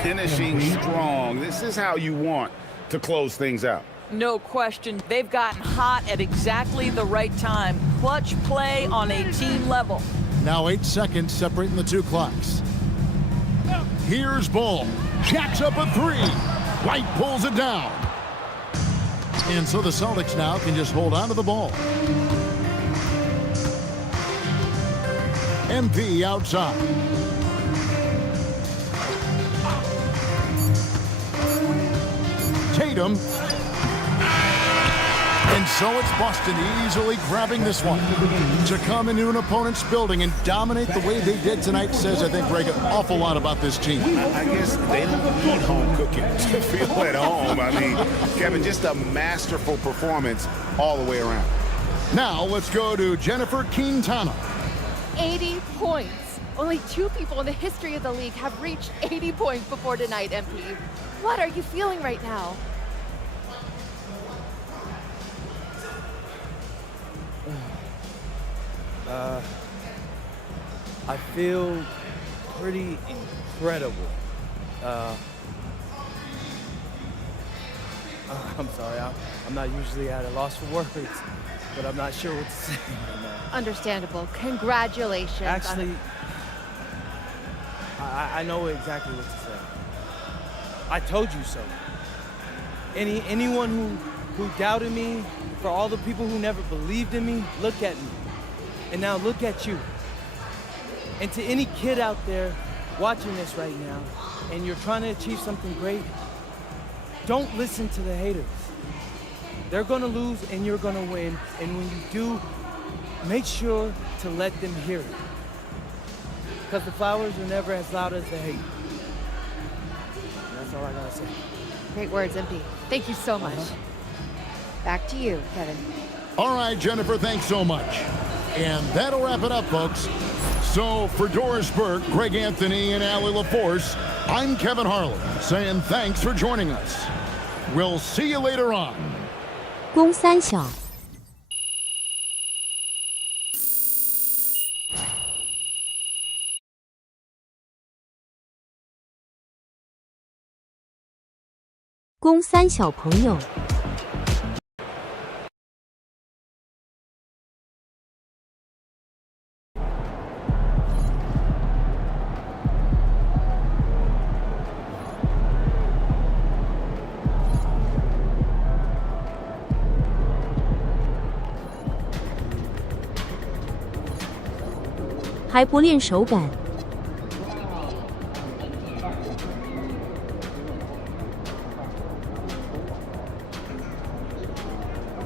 Finishing strong. This is how you want to close things out. No question. They've gotten hot at exactly the right time. Clutch play on a team level. Now 8 seconds separating the 2 clocks. Here's Ball. Jacks up a 3. White pulls it down. And so the Celtics now can just hold on to the ball. MP outside. Tatum. And so it's Boston easily grabbing this one. To come into an opponent's building and dominate the way they did tonight says, I think, Greg, an awful lot about this team. I guess they don't need home cooking to feel at home. I mean, Kevin, just a masterful performance all the way around. Now let's go to Jennifer Quintana. 80 points. Only 2 people in the history of the league have reached 80 points before tonight, MP. What are you feeling right now? I feel pretty incredible. I'm sorry, I'm not usually at a loss for words, but I'm not sure what to say right now. Understandable. Congratulations. Actually, I know exactly what to say. I told you so. Anyone who doubted me, for all the people who never believed in me, look at me. And now look at you. And to any kid out there watching this right now, and you're trying to achieve something great, don't listen to the haters. They're gonna lose and you're gonna win. And when you do, make sure to let them hear it. Because the flowers are never as loud as the hate. And that's all I gotta say. Great words, MP. Thank you so much. Back to you, Kevin. All right, Jennifer, thanks so much. And that'll wrap it up, folks. So for Doris Burke, Greg Anthony, and Allie LaForce, I'm Kevin Harlan, saying thanks for joining us. We'll see you later on. 公三小公三小朋友还不练手感，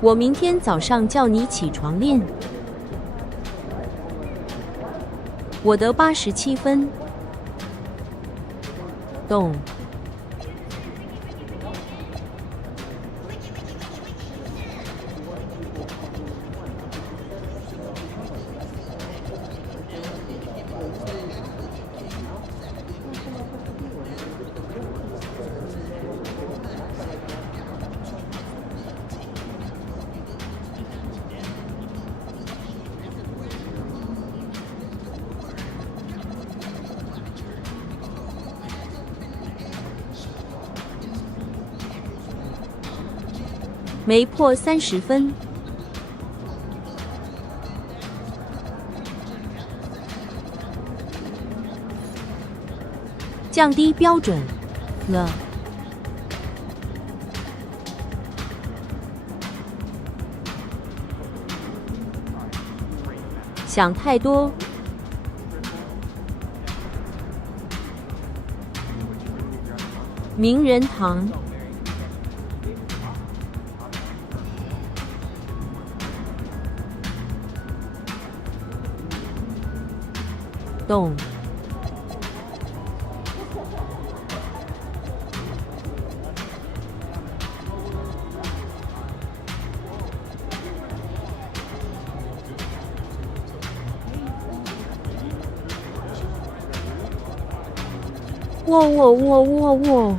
我明天早上叫你起床练。我得87分，懂。没破30分，降低标准了。想太多。名人堂。懂。喔。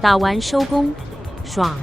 打完收工，爽。